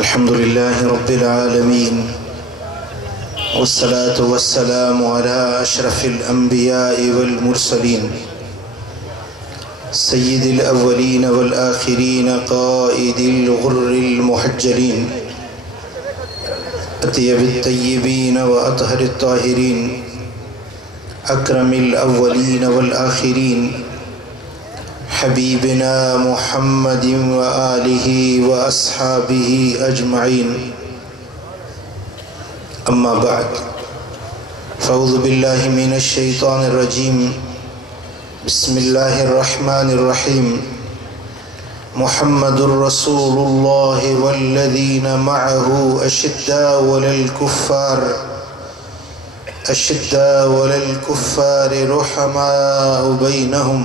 अल्हम्दुलिल्लाह रब्बिल आलमीन वस्सलातु वस्सलामु अला अशरफिल अंबिया'i वल मुरसलीन सय्यिदिल अव्वलीन वल आखिरीन क़ाइदिल गुर्रिल मुहज्जलीन अत्यबित तय्यबीन व अतहरित ताहिरीन अक्रमिल अव्वलीन वल आखिरीन हबीबिना मुहम्मदिन व आलिहि व अस्हाबिहि अजमईन अम्मा बाद फ़अऊज़ु बिल्लाहि मिनश शैतानिर रजीम बिस्मिल्लाहिर रहमानिर रहीम मुहम्मदुर रसूलुल्लाह वल्लज़ीना मअहु अशिद्दाउ अलल कुफ़्फ़ार रुहमाउ बैनहुम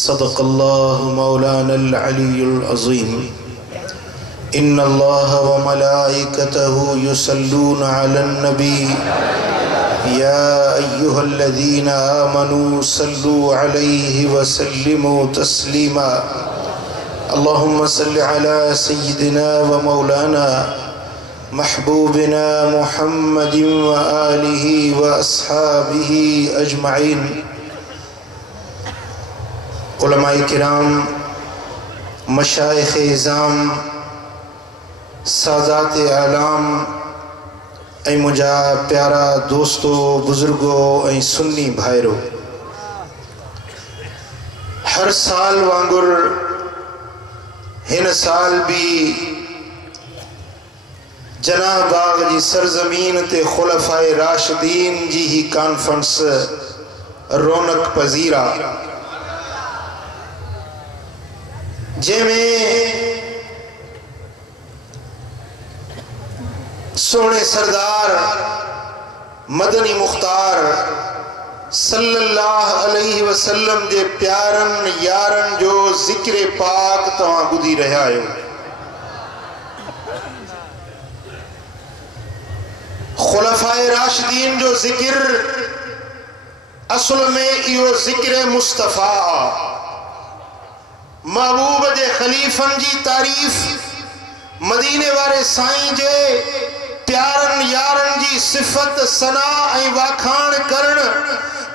सदक़ल्लाहु मौलानल अलीयुल अज़ीम इन्नल्लाह व मलाइकतहु युसल्लूना अलन नबी या अय्युहल्लज़ीना आमनू सल्लू अलैहि व सल्लिमू तस्लीमा अल्लाहुम्मा सल्लि अला सय्यिदिना व मौलाना महबूबिना मुहम्मदिन व आलिहि व अस्हाबिहि अजमईन। उलमाए किराम, मशाइख़ इज़ाम, सादात आलाम ऐं मुंहिंजा प्यारा दोस्तो बुज़ुर्गो ऐं सुन्नी भाइरो, हर साल वांगुर हिन साल भी जना बाग जी सरजमीन ते खुलफाए राशिदीन जी ही कॉन्फ्रेंस रौनक पज़ीरा जंहिंमें सोने सरदार मदनी मुख्तार सल्लल्लाहु अलैहि वसल्लम जे प्यारन यारन जो ज़िक्र पाक तव्हां ॿुधी रहिया आहियो। खुलफाए राशिदीन जो ज़िक्र असल में इहो ज़िक्र मुस्तफ़ा, महबूब जे खलीफन जी तारीफ़, मदीने वारे साईं जे प्यारन यारन जी सिफ़त सना ऐं वाखाण करण,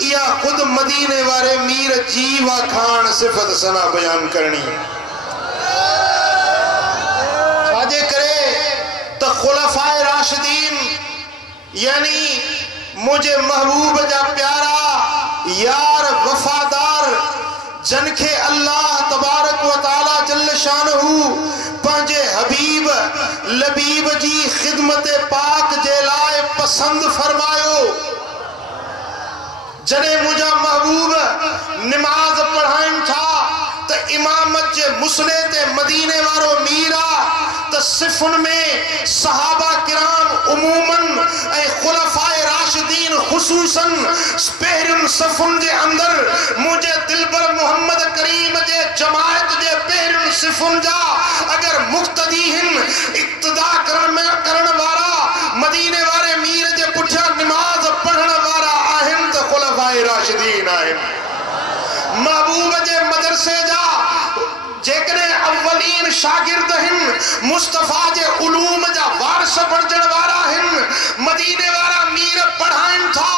इहा खुद मदीने वारे मीर जी वाखाण सिफ़त सना बयान करणी। छाजे करे त खुलफाए राशिदीन यानी मुझे महबूब जा प्यारा यार वफादार, जनखे अल्लाह तबारक व ताला जल्ल शानहू पंहिंजे हबीब लबीब जी खिदमत पाक जे लाइ पसंद फरमायो। जॾहिं मुंहिंजा महबूब निमाज़ पढ़ाइनि था त इमामत जे मुसले ते मदीने वारो मीर आहे त सिफ़ुन में सहाबा किराम उमूमन ऐं खुलफाए राशिदीन ख़ुसूसन पहिरियुनि सफ़ुन जे अंदर मुंहिंजे दिलबर मोहम्मद करीम जे जमायत जे पहिरियुनि सिफ़ुन जा अगर मुक़्तदी हिन, इक़्तिदा करण वारा मदीने वारे मीर जे पुठियां निमाज़ पढ़ण वारा आहिनि त खुलफाए राशिदीन आहिनि। महबूब जे मदरसे जा जेकॾहिं अव्वलीन शागिर्द हिन, मुस्तफ़ा जे उलूम जा वारिस बणजण वारा हिन, मदीने वारा मीर पढ़ाइनि था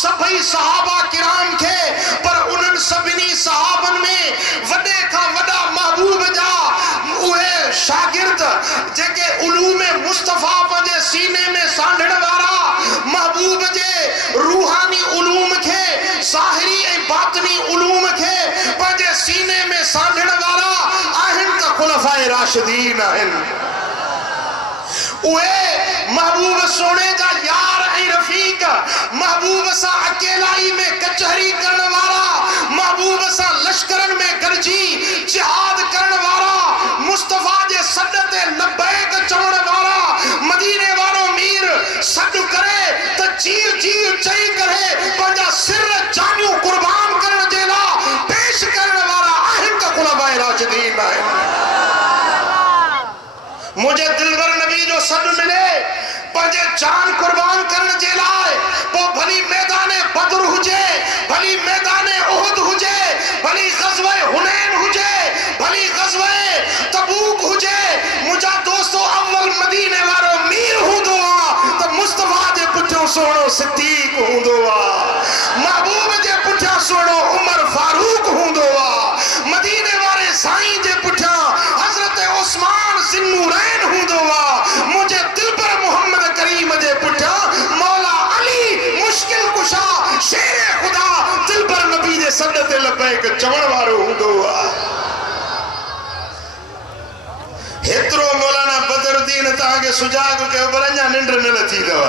सभई सहाबा किराम खे, पर उन्हनि सभिनी सहाबन में वॾे खां वॾा महबूब जा उहे शागिर्द जेके उलूम मुस्तफ़ा पंहिंजे सीने में सांढण वारा, महबूब जे रूहानी उलूम खे, ज़ाहिरी ऐं बातिनी उलूम खे पंहिंजे सीने में सांढण वारा आहिनि त खुलफाए राशिदीन आहिनि। उहे महबूब सोने जा यार ऐं रफ़ीक, महबूब सां अकेलाई में कचहरी करण वारा, महबूब सां लश्करन में गॾिजी जिहाद करण वारा, मुस्तफ़ा जे सॾ ते लबैक चवण वारा, मदीने वारो मीर सॾ करे त चीर चीर चई करे पंहिंजा सिर जानियूं कुर्बान करण जे लाइ पेश करण वारा आहिनि त खुलफाए राशिदीन आहिनि। मुझे दिलबर नबी जो पंहिंजे जान कुर्बान करण जे लाइ पोइ भली मैदान बदर हुजे, भली मैदान उहद हुजे, भली ग़ज़वे हुनैन हुजे, भली ग़ज़वे तबूक हुजे, मुंहिंजा दोस्तो अव्वल मदीने वारो मीर हूंदो आहे त मुस्तफा जे पुठियां सोणो सिद्दीक हूंदो आहे, महबूब जे पुठियां सोणो उमर फारूक हूंदो आहे, मदीने वारे साईं जे पुठियां हज़रत उस्मान ज़िन्नूरैन हूंदो आहे, मुंहिंजे दिलबर मोहम्मद करीम जे पुठियां मौला अली मुश्किल कुशा शेर खुदा दिलबर नबी जे सद ते लबैक चवण वारो हूंदो आहे। हेतिरो मौलाना बदरुद्दीन तव्हांखे सुजाग कयो पर अञा निंड न लथी अथव,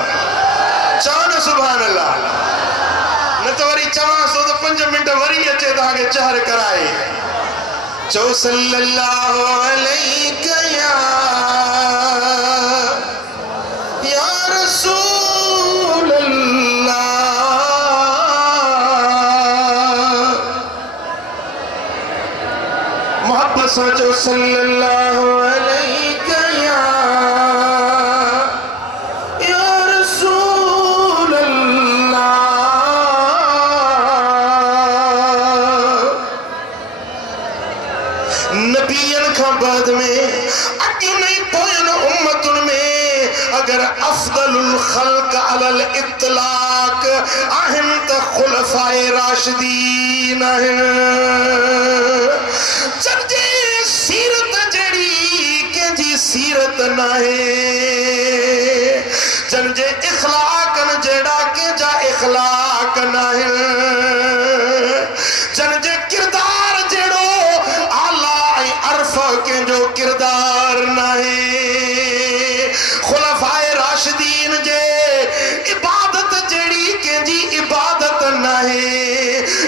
चओ न सुभान अल्लाह, न त वरी चवां सो त 5 मिंट वरी अचे तव्हांखे चहर कराए। चओ सल्लल्लाहु अलैहि या रसूल अल्लाह, मोहब्बत सां चओ सल्लल्लाहु अलैहि या रसूल अल्लाह। नबियन खां बाद में अॼु नहीं पोयन उम्मतुन में अगर अफदलुल खल्क अलल इत्तलाक आहिन त खुलफाए राशिदीन आहिन। जंहिंजे सीरत जड़ी कंहिंजी सीरत नाहे, जंहिंजे इखलाकन जड़ा कंहिंजा इखलाक नाहिन, जंहिंजे किरदार जड़ो आला ऐं अर्फ कंहिंजो किरदार नाहे। खुलफाए राशिदीन जे इबादत जड़ी कंहिंजी इबादत नाहे,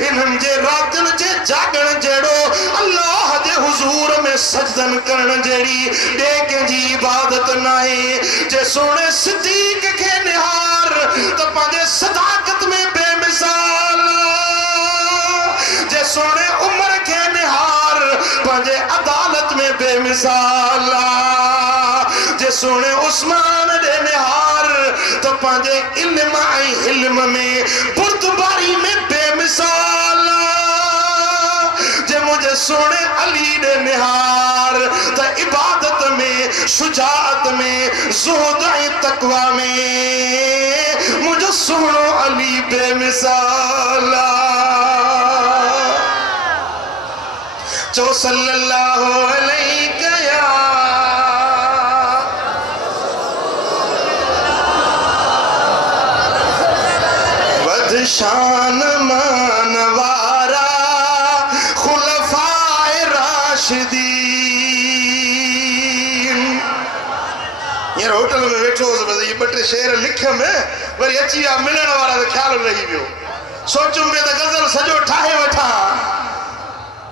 इन्हनि जे रातनि जे जागण जड़ो अल्लाह जे हुजूर में सजदन करण जड़ी ॿिए कंहिंजी इबादत नाहे। जे सोने सिद्दीक खे निहार त पंहिंजे सदाकत में बेमिसाल, जे सोने उमर के निहार पंहिंजे अदालत में बेमिसाल, जे सोने उस्मान दे निहार तो पंहिंजे इल्म ऐं हिल्म में बुर्दबारी में बेमिसाल, जे मुझे सोने अली दे निहार तो इबादत में, शुजाअत में, ज़ुहद ऐं तकवा में मुझे सोनो अली बेमिसाल। चो सल्लल्लाहु अलैहि वद शान मानवारा खुलफाए राशिदीन। यार होटल में वेठो हो ये 2-3 शेर लिखियम वरी अची विया मिलण वारा त ख्याल रही वियो, सोचुम पे त गज़ल सजो ठाहे वठा।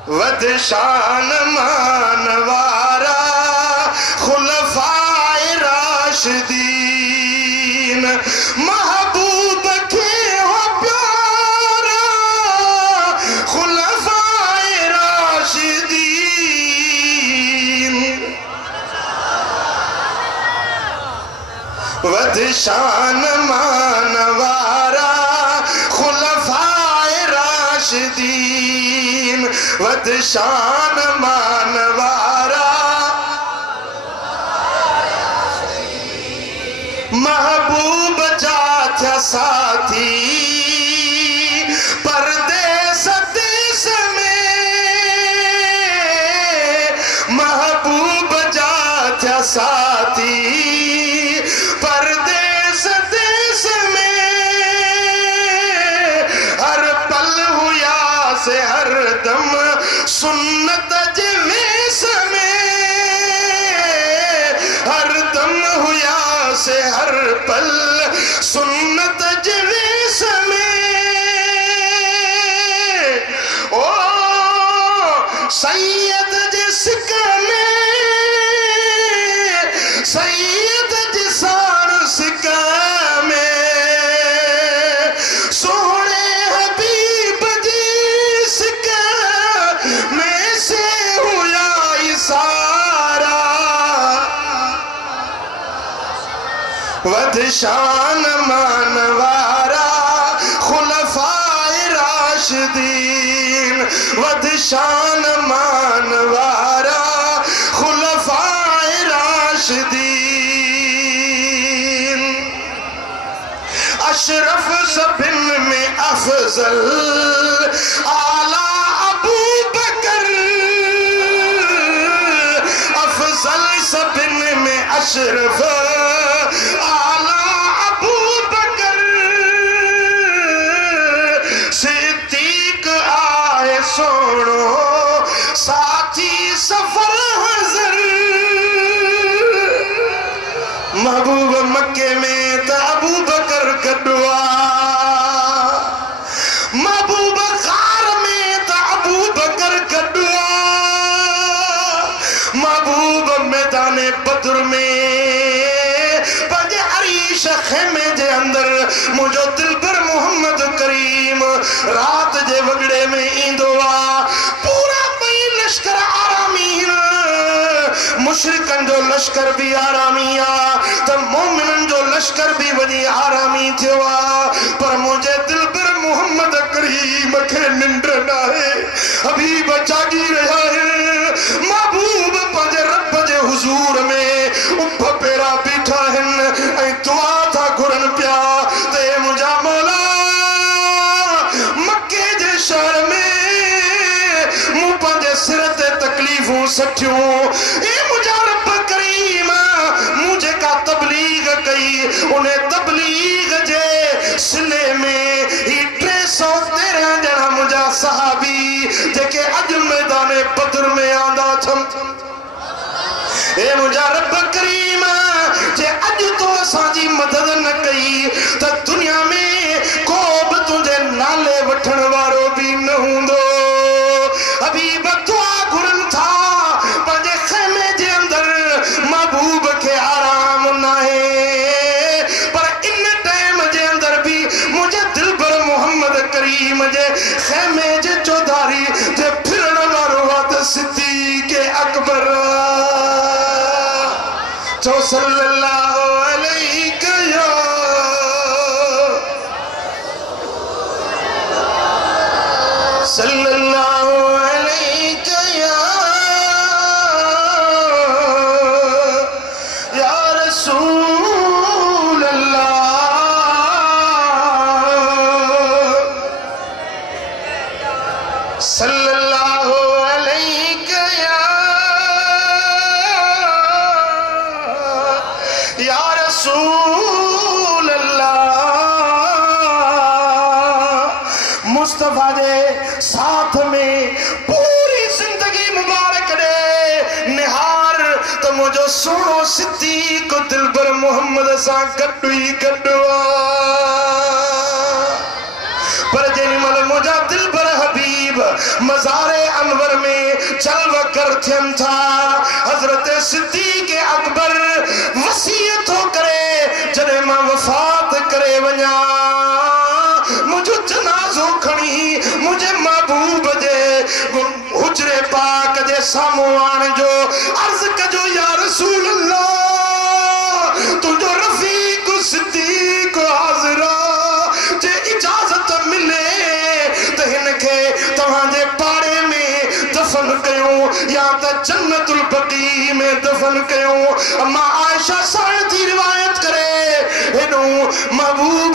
वद शान मानवारा खुलफाए राशिदीन, महबूब के हो प्यारा खुलफाए राशिदीन। वद शान मानवारा खुलफाए राशिदीन, वद शान मानवारा महबूब जा थिया साथी परदेस देश में, महबूब जा थिया साथी परदेस देश में, हर पल हुआ से हर दम सुन्नत जे वेस में, हर दम हुआ से हर पल सुन्नत जे वेस में। ओ सैयद जे सिकाने, सैयद जे सार सिका में, सोने हबीब जी सिका में से हुआ इशारा। वद शान मानवारा खुलफाए राशिदीन वद शान मानवारा खुलफाए राशिदीन अशरफ सबिन में अफजल आला अबू बकर अफजल सबिन में अशरफ आला अबू बकर सिद्दीक आए सोनो साथी सफर हजर महबूब मक्के में त अबू बकर कटवा महबूब खार में त अबू बकर कटवा महबूब मैदान बद्र में पंजे अरीश खेमे जे अंदर मुझो दिलबर मोहम्मद करीम रात जे वगड़े में ईंदो आ पूरा कोई लश्कर आरामी मुशरिकन जो लश्कर भी आरामी आ त मोमिनन जो लश्कर भी वही आरामी थियो आ पर मुझे दिलबर मोहम्मद करीम के निंड ना है हबीब जागी रहा है महबूब पंजे रब जे हुजूर में उभ पेरा बीठा हन ऐ दुआ था घुरन प्या ते मुझा मौला मक्के जे शहर में मु पंजे सिर ते तकलीफूं सठियूं ए मुझा रब करीम मुझे का तबलीग कई उन्हें तबलीग जे सिले में ही 313 जना मुझा सहाबी जेके अज मैदान बद्र में आंदा थम ए मुझा रब करीम जे अज तो असांजी मदद न कई त दुनिया में को बि तुंहिंजे नाले वठण वारो भी न हूंदो हबीब दुआ घुरन था पंहिंजे खेमे जे अंदर महबूब के आराम न आहे पर इन टाइम जे अंदर भी मुझे दिलबर मोहम्मद करीम जे खेमे जे चौधारी जे फिरण वारो वात सिद्दीक अकबर चो सल्लल्लाहु अलैहि या सल्लल्लाहु अलैहि या रसूल अल्लाह सल्लल्लाहु अलैहि या रसूल अल्लाह मुस्तफा दे साथ में पूरी जिंदगी मुबारक दे निहार तो मुझो सुनो सिद्दीक दिलबर मोहम्मद सा गड्डू ही गड्डुआ पर जेनी मल मुझा दिलबर हबीब मज़ारे अनवर में चलवा कर थियन था हजरत सिद्दीक अकबर वसीयत हो करे जने मां वफात करे वञा मुझो जनाज़ो खणी मुझे महबूब जे हुजरे पाक जे सामो आण जो अर्ज कजो या रसूल अल्लाह तुझो रफीक सिद्दीक हाज़िरा जे इजाजत मिले त हिनखे तव्हांजे पाड़े में दफन कयूं या त जन्नतुल बकी में दफन कयूं अम्मा आयशा साहिब रिवायत करे हेडो महबूब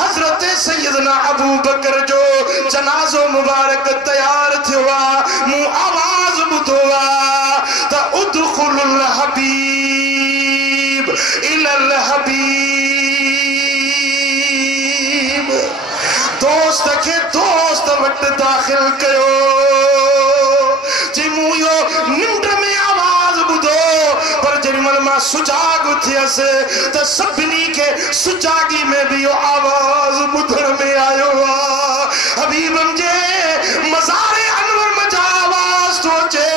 हजरत सैयदना अबू बकर जो जनाजो मुबारक तैयार थियो मु आवाज बुधो त उदखुलुल हबीब इलल हबीब दोस्त के दोस्त वट दाखिल कयो जी मु यो निंड में आवाज बुधो पर जरिमल मां सुजाग थियस त सभिनी के सुजागी में भी यो आवाज बुधण में आयो हबीबम जे मज़ारे अनवर में जा आवाज तो अचे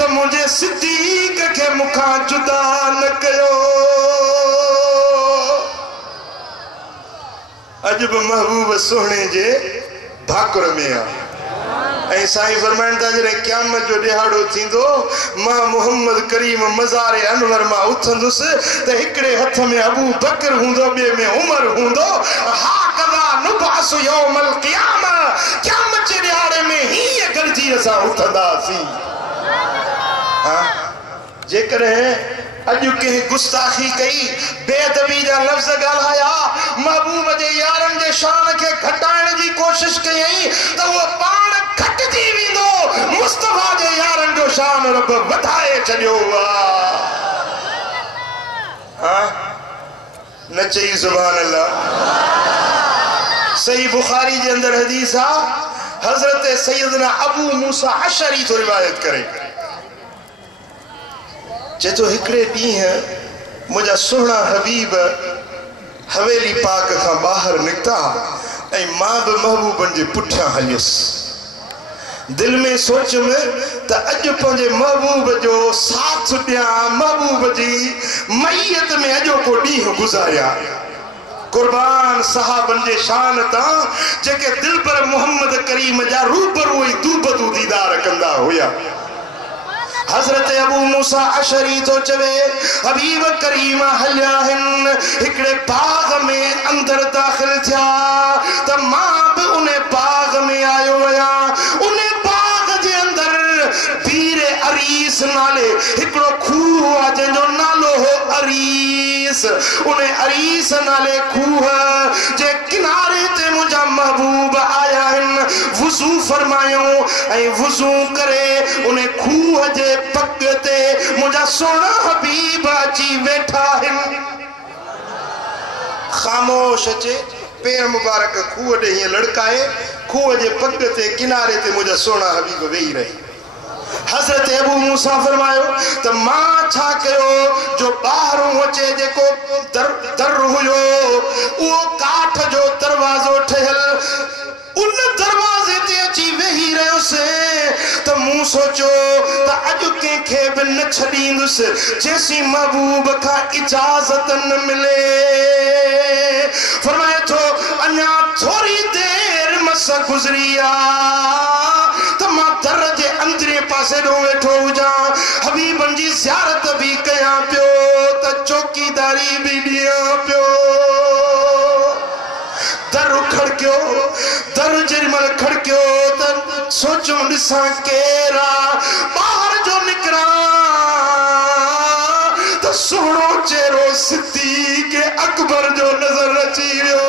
त मुझे सिद्दीक के मुखा जुदा न कयो अजब महबूब सोने जे भाकुर में आ ऐं साईं फरमाइनि था जॾहिं क़यामत जो ॾिहाड़ो थींदो मां मोहम्मद करीम मज़ार अनवर मां उथंदुसि त हिकिड़े हथ में अबू बकर हूंदो ॿिए में उमर हूंदो हा कदा नुबासु यौमल क़ियामा क़यामत जे ॾिहाड़े में हीअं गॾिजी असां उथंदासीं। जेकॾहिं अॼु कंहिं गुस्ताखी कई बेअदबी जा लफ़्ज़ ॻाल्हाया महबूब जे यारनि जे शान खे घटाइण जी कोशिश कयई त उहो पाण घटिजी वेंदो मुस्तफा जे यारनि जो शान रब वधाए छॾियो न चई सुभान अल्लाह। सही बुखारी जे अंदर हदीस आहे हज़रत सैयदना अबू मूसा अशरी तो रिवायत करे चेतो हिकड़े ॾींहुं मुंहिंजा सुहिणा हबीब हवेली पाक खां ॿाहिरि निकिता ऐं मां बि महबूबनि जे पुठियां हलियुसि। दिल में सोचियुमि त अॼु पंहिंजे महबूब जो साथ ॾियां महबूब जी मैयत में अॼोको ॾींहुं गुज़ारिया। कुर्बान सहाबनि जे शान तां जेके दिल पर मोहम्मद करीम जा रूबरू ई दूबदू दीदार कंदा हुया। हज़रत अबू मूसा अशरी तो चवे हबीब करीम हलिया आहिनि हिकिड़े बाग में अंदर दाख़िल थिया त मां बि उन बाग में आयो आहियां। उन बाग जे अंदर पीर अरीस नाले हिकिड़ो खूह आहे जंहिंजो नालो हो अरीस। उन अरीस नाले खूह जे किनारे ते मुंहिंजा महबूब आया आहिनि वुज़ू फरमायो ऐं वुज़ू करे उन खूह जे पग ते मुंहिंजा सोना हबीब अची वेठा आहिनि। ख़ामोश अचे पेर मुबारक खूह ॾे हीअं लड़काए खूह जे पग ते किनारे ते मुंहिंजा सोना हबीब वेही रही। हज़रत अबू मूसा फरमायो त मां छा कयो जो ॿाहिरों अचे जेको दर हुयो उहो काठ जो दरवाज़ो ठहियल उन दरवाज़े ते अची वेही रहियोसि त मूं सोचियो त अॼु कंहिंखे बि न छॾींदुसि जेसीं महबूब खां इजाज़त न मिले। फरमाए थो अञा थोरी देर मस गुज़री आहे त मां दर जे अंदरे पासे ॾों वेठो हुजां हबीबनि जी ज़ियारत बि कयां पियो त चौकीदारी बि ॾियां पियो। दर खड़कियो दर जेॾीमहिल खड़कियो त सोचो ॾिसां केरु आहे ॿाहिरि जो निकिरां त सुहिणो चेहरो सिद्दीक़ अकबर जो नज़र अची वियो।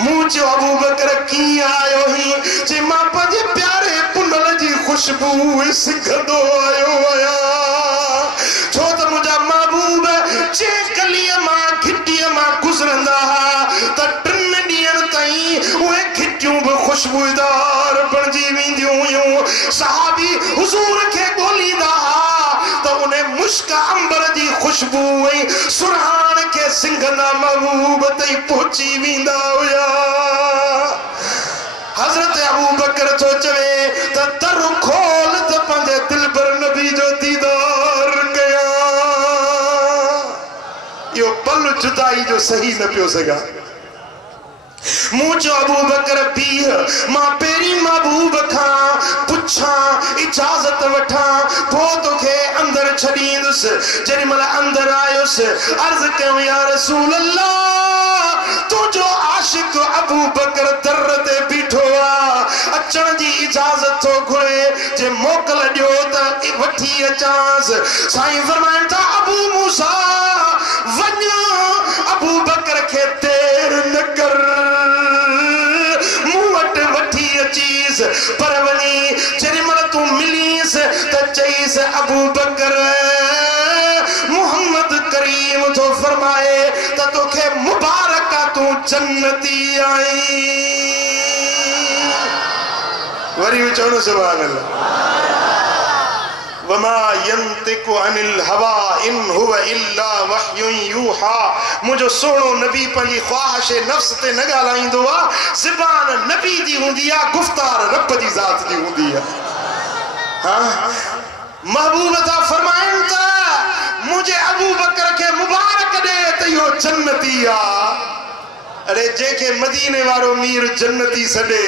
मूं चयो अबू बकर कीअं आयो ही जे मां पंहिंजे प्यारे पुनल जी ख़ुशबू सिंघंदो आयो आहियां छो त मुंहिंजा महबूब जे गलीअ मां घिटीअ मां गुज़रंदा हुआ त 3 ॾींहंनि ताईं उहे घिटियूं बि ख़ुशबूदार बणिजी वेंदियूं हुयूं। सहाबी हुज़ूर खे ॻोल्हींदा हुआ त उन मुश्क अंबर जी ख़ुशबू ऐं सुरहान खे सिंघंदा महबूब ताईं पहुची वेंदा हुया। हज़रत अबू बकर तो चवे त दर खोल त पंहिंजे दिल पर नबी जो दीदार कयां। इहो पल जुदाई जो सही न पियो सघां। मूं चयो अबू बकर बीह मां पहिरीं महबूब खां पुछां इजाज़त वठां पोइ तोखे अंदर छॾींदुसि। जेॾीमहिल अंदर आयुसि अर्ज़ कयो या रसूल अल्लाह तुंहिंजो आशिक अबू बकर दर ते बीठो आहे अचण जी इजाज़त थो घुरे जे मोकल ॾियो त वठी अचांसि। साईं फरमाइनि था अबू मूसा वञ अबू बकर खे देर न कर मूं वटि वठी अचीसि पर वञी जेॾीमहिल तूं मिलीसि त चईसि अबू बकर मोहम्मद करीम थो फरमाए त तोखे मुबारक आहे तूं जन्नती आई। वरी चवणो सुभान अल्लाह वमा यंतिकु अनिल हवा इन हुव इल्ला वहयुन यूहा। मुझो सोहणो नबी पंहिंजी ख्वाहिश नफ्स ते न ॻाल्हाईंदो आहे ज़बान नबी जी हूंदी आहे गुफ़्तार रब जी ज़ात जी हूंदी आहे। हाँ महबूब था फरमाइनि त मुझे अबू बकर खे मुबारक ॾे त इहो जन्नती आहे। अरे जेके मदीने वारो मीर जन्नती सडे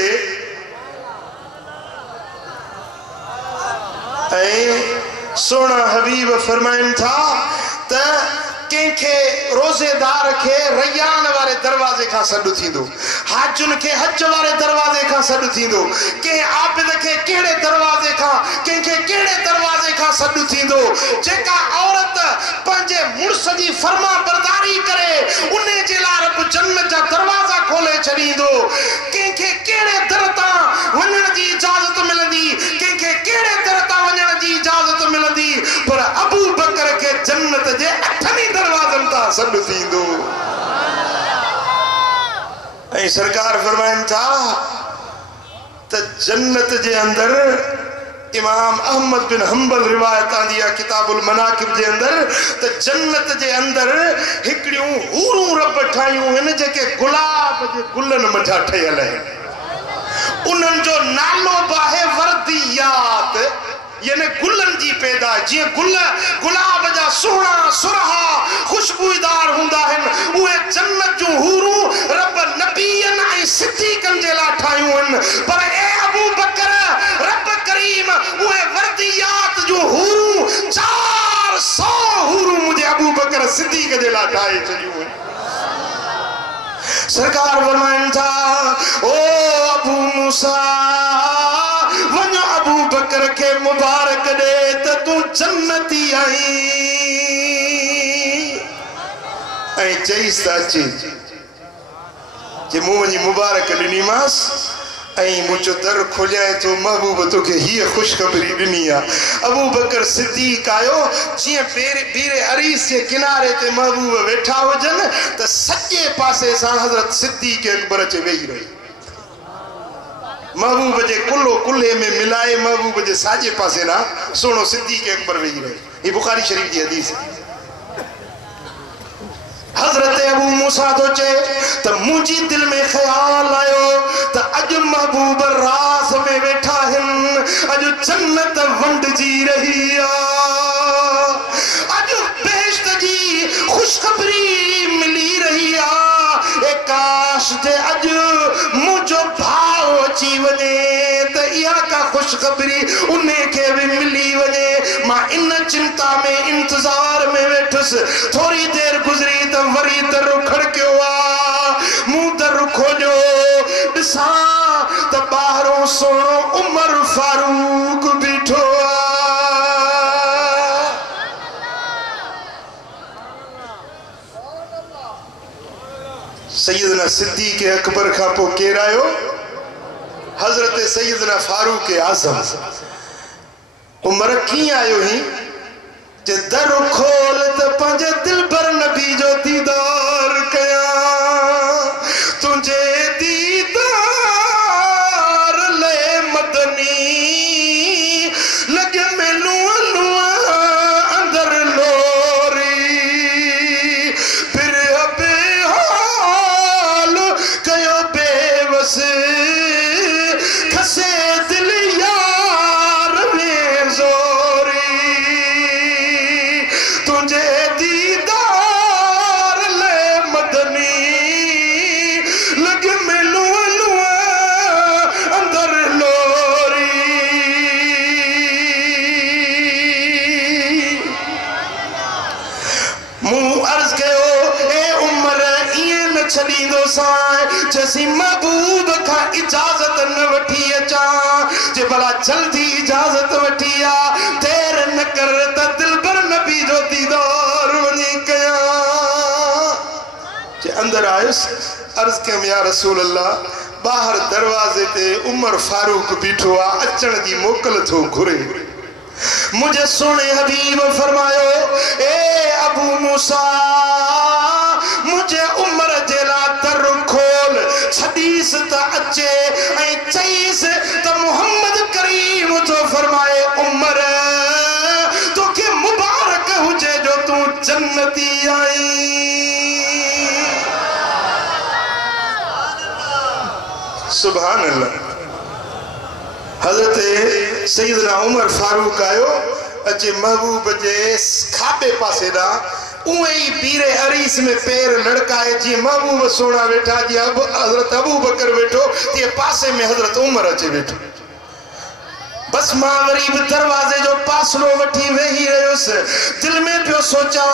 ऐ सोना हबीब फरमाइन था त केंखे रोजेदार के रैयान वाले दरवाजे का सडु थींदो, हाजुन के हज वाले दरवाजे का सडु थींदो, के आबिद के केड़े दरवाजे का केंखे केड़े दरवाजे का सडु थींदो। जेका औरत पंजे मुर्स जी फरमा बरदारी करे उन्हें जेला रब जन्नत जा दरवाजा खोले छड़ींदो। केंखे केड़े दर ता वणन जी इजाजत मिलंदी, केंखे केड़े दर ता वणन जी इजाजत मिलंदी, पर अबू बकर के जन्नत जे अठनी दरवाजन ता सडु थींदो। ऐ सरकार फरमाइन था त जन्नत जे अंदर इमाम अहमद बिन हंबल रिवायत आंदी है किताबुल मनाकिब जे अंदर त जन्नत जे अंदर हिकड़ियों हूरूं रब ठायूं इन जेके गुलाब जे गुलन मथा ठयल आहिनि। उन्हनि जो नालो बाहे वर्दियात यानी गुलन जी पैदा जी गुलाब जा सोना सुरहा खुशबूदार हुंदा आहिनि। उहे जन्नत जो हूरूं रब नबीयन ऐं सिद्दीकन जे लाइ ठाहियूं आहिनि। पर ए अबू बकर रब करीम उहे वर्दियात जो हूरूं 400 हूरूं मुझे अबू बकर सिद्दीक जे लाइ ठाहे छॾियूं आहिनि। सरकार फरमाइनि था ओ अबू मूसा वञ अबू बकर के मुबारक दे त तू जन्नती आई। ऐं चईस त अचे जे मूं वञी मुबारक ॾिनीमांस ऐं मुंहिंजो दर खोलियाए तो महबूब तोखे हीअ ख़ुशख़बरी ॾिनी आहे। अबू बकर सिद्दीक आयो जीअं बीरे अरीस जे किनारे ते महबूब वेठा हुजनि त सॼे पासे सां हज़रत सिद्दीक अकबर अचे वेही रही। महबूब जे कुल्हे में मिलाए महबूब जे साॼे पासे ना सोनो सिद्दीक अकबर वेही रहे। ये बुखारी शरीफ जी हदीस है। हजरत अबू मूसा तो चे त मुंहिंजी दिल में ख्याल आयो त अज महबूब रास में वेठा हिन, अज जन्नत वंडजी रही आ, अज बेहश्त जी खुशखबरी मिली रही आ। ए काश जे अज मुझो भाव अची वने त इहा का खुशखबरी उन्हें के भी मिली वने। मां इन चिंता में इंतजार में वेठुस। थोड़ी देर गुजरी त वरी दर खड़कियो आ। मुंह दर खोलियो ॾिसा त ॿाहिरों सोनो उमर फारूक बीठो आ। सैयदना सिद्दीक अकबर का पो केर आयो? हजरत सैयदना फारूक आजम। उमर की आयो ही जे दर खोल त पंहिंजे दिलबर नबी जो दीदार कया। तुझे दीदार ले मदनी लग मैनू अंदर लोरी फिर बेहाल कयो बेवस खसे दिल यार में जोरी। तुझे दीदार ले मदनी लग मैनू अंदर लोरी। मुंह अर्ज कयो ए उमर इएं न छॾींदो सां जैसी महबूब का इजाजत न वठी अचा। जे भला जल्दी इजाजत वठी आ देर न कर त दिलबर नबी जो दीदार वञी कया। जे अंदर आयुस अर्ज कयम या रसूल अल्लाह बाहर दरवाजे ते उमर फारूक बीठो आ, अचण जी मोकल थो घुरे। मुझे सोने हबीब फरमायो ए अबू मूसा मुझे उमर जेला दर खोल छदीस त अचे ऐं चईस त मोहम्मद करीम तो फरमाए उमर तोखे मुबारक हुजे जो तू जन्नती आई। सुभान अल्लाह। हजरत सैयदना उमर फारूक आयो अचे महबूब जे खाबे पासे दा उए ही पीरे अरीस में पैर लड़काए जी महबूब सोना बैठा जी अब हजरत अबू बकर बैठो ते पासे में हजरत उमर अचे बैठो बस मां वरीब दरवाजे जो पासलो वठी वेही रहियोस दिल में पियो सोचा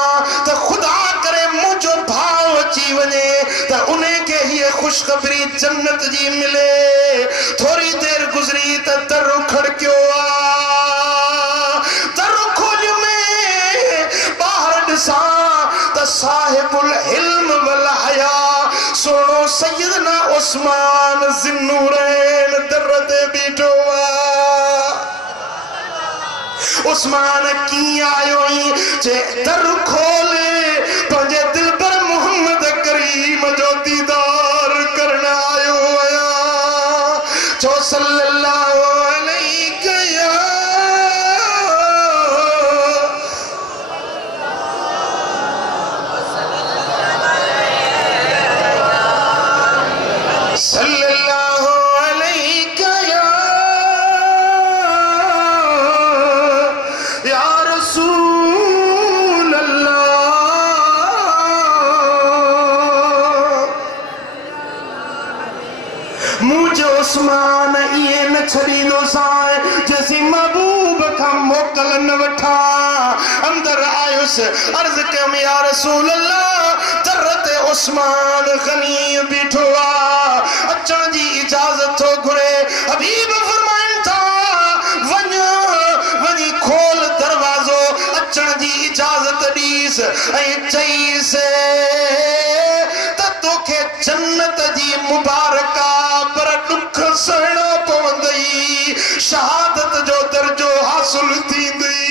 त खुदा करे मुझो भाव अची वने त उन्हें के ही खुशखबरी जन्नत जी मिले थोड़ी देर गुजरी त दर खड़क्यो दर खोल में बाहर दिसा त साहिबुल इल्म वल हया सोनो सैयदना उस्मान जिन्नूरैन दर ते बैठो उस्मान की आयो ही जे दर खोले पंजे दिल पर मोहम्मद करीम जो दीदार करना आयो आया जो सल्लल्लाहु अलैहि उस्मान ये न छड़ी दो साए जैसी महबूब का मोकल न वठा अंदर आयुस अर्ज कम या रसूल अल्लाह दर्रत उस्मान गनी बिठवा अचण जी इजाजत तो घुरे हबीब फरमाइन था वनी खोल दरवाजो अचण जी इजाजत दीस ऐ चई से त तोखे जन्नत जी मुबारका पर दुख सहना पवंदई शहादत जो दर्जो हासिल थींदई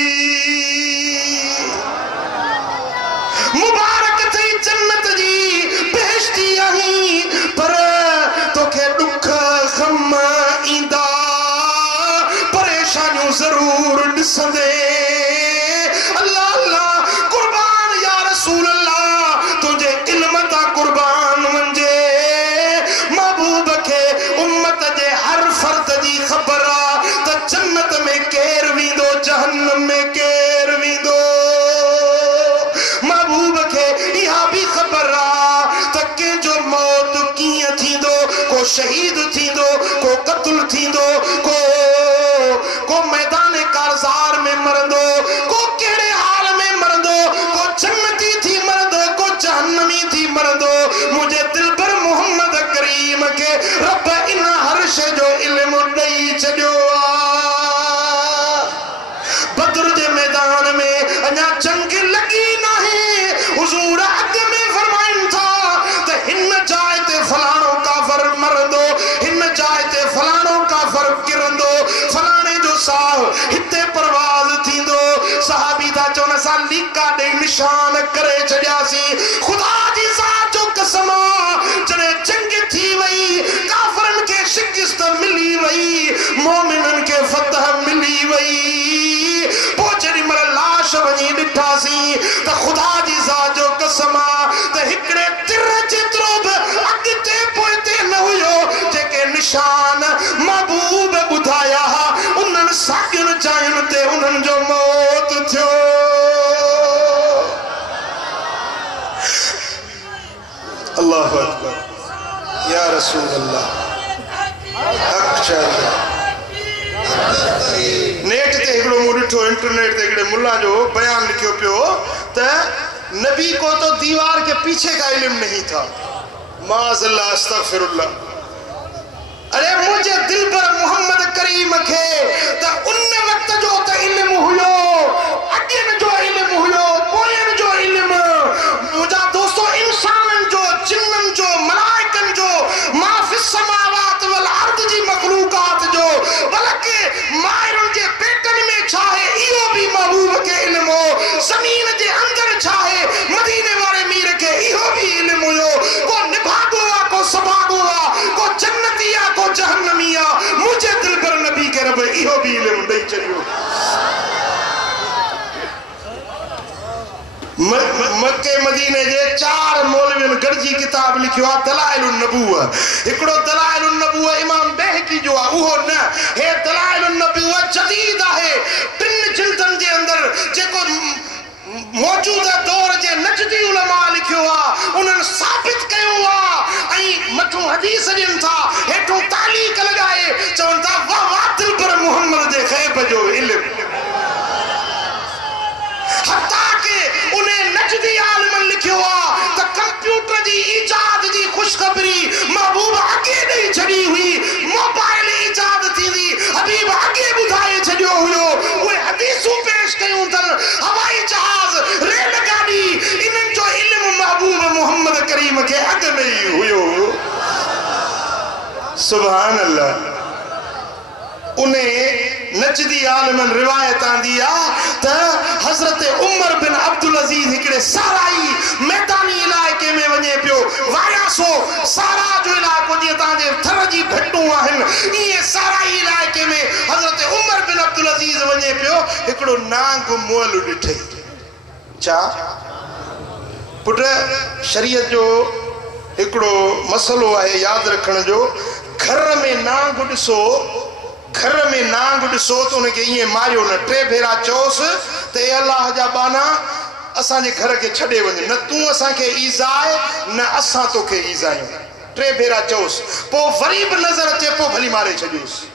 मुबारक थई जन्नत जी बेहश्ती आई पर तोखे दुख गम इंदा परेशानियों जरूर दिसंदे अल्लाह अल्लाह कुर्बान या रसूल अल्लाह तुझे इल्म ता कुर्बान वंजे महबूब के उम्मत दे हर फर्द जी खबर त जन्नत में केर वींदो जहन्नम में केर वींदो महबूब के इहा भी खबर त के जो मौत कीअं थींदो को शहीद थींदो को कत्ल थींदो को मैदान कारज़ार में मरंदो को केड़े हाल में मरंदो को जन्नती थी मरंदो को जहन्नमी थी मरंदो मुझे दिल पर मोहम्मद करीम के रब इन हर शे जो इल्म दई छड्यो बदर के मैदान में अना जंग लगी नहीं हुजूर अग में फरमाइन था त हिन जाए ते फलाणो काफर मरंदो हिन जाए ते फलाणो काफर किरंदो फलाणे जो साह हिते परवाज थींदो सहाबी था चवन सा लीका दे निशान करे छड्यासी खुदा जी ज़ात जो कसम जने जंग थी वई काफरन के शिकस्त मिली वई मोमिनन के फतह मिली वई पोचरी मर लाश वनी दिठासी त खुदा जी ज़ात जो कसम त हिकड़े तिर जेतरो अगते पोते न हुयो जेके निशान महबूब बुधाया उन्हन सागिन चायन ते उन्हन जो मौत थियो अल्लाह अकबर या रसूल अल्लाह हक चाहिए नेट ते एकड़ो मुठो इंटरनेट ते एकड़े मुल्ला जो बयान लिखियो पियो त नबी को तो दीवार के पीछे का इल्म नहीं था माज़अल्लाह अस्तगफिरुल्लाह अरे मुझे दिल पर मोहम्मद करीम के त उन वक्त जो त इल्म हुयो अगन जो इल्म हुयो पोयन जो इल्म मुझा दोस्तों इंसानन जो जिन्नन जो मलाइकन जो मा फिस समावात वल अर्द जी मखलूकात जो बल्कि मायरन के पेटन में छाहे इयो भी महबूब के इल्म हो जमीन के अंदर छाहे मदीने वाले मीर के इयो भी इल्म हुयो को निभागोआ को सभागोआ को जन्नतिया को जहन्नमिया मुझे दिल पर नबी के रब इहो भी इल्म दई चलियो मक्के मदीने जे चार मौलवियन गरजी किताब लिखियो दलाइलुन नबुवा एकड़ो दलाइलुन नबुवा इमाम बहकी जो उहो न हे दलाइलुन नबुवा जदीद है 3 जिल्दन जे अंदर जेको मौजूदा दौर जे नजदी उलमा लिखियो आ उन्हनि साबित कयो आ ऐं मथों हदीस ॾियनि था हेठों तालीक लॻाए चवनि था वाह वातिल पर मुहम्मद जे ग़ैब जो इल्म हत्ता के उन नजदी आलिमन लिखियो आ त कंप्यूटर जी ईजाद जी खुशखबरी महबूब अॻे ॾेई छॾी हुई मोबाइल ईजाद थींदी हबीब अॻे ॿुधाए छॾियो हुयो उहे हदीसूं पेश कयूं अथनि हवाई जहाज रेलगाड़ी इन्हनि जो इल्म महबूब मोहम्मद करीम खे अॻ में ई हुयो सुभान अल्लाह उन्हें नजदी आलिमन रिवायत आंदी आ त हजरत उमर बिन अब्दुल अजीज हिकड़े साराई मैदानी इलाके में वञे पियो वायासो सारा जो इलाको जीअं तव्हांजे थर जी भेटूं आहिनि इहे साराई इलाके में हजरत उमर बिन अब्दुल अजीज वञे पियो हिकड़ो नांग मुअल ॾिठई छा पुट शरीयत जो हिकड़ो मसलो आहे यादि रखण जो घर में नांग ॾिसो घर में नांग ॾिसो त उनखे ईअं मारियो न टे भेरा चओसि त ए अल्लाह जा बाना असांजे घर खे छॾे वञ न तूं असांखे ईज़ाए न असां तोखे ईज़ायूं टे भेरा चओसि पोइ वरी बि नज़र अचे पोइ भली मारे छॾियोसि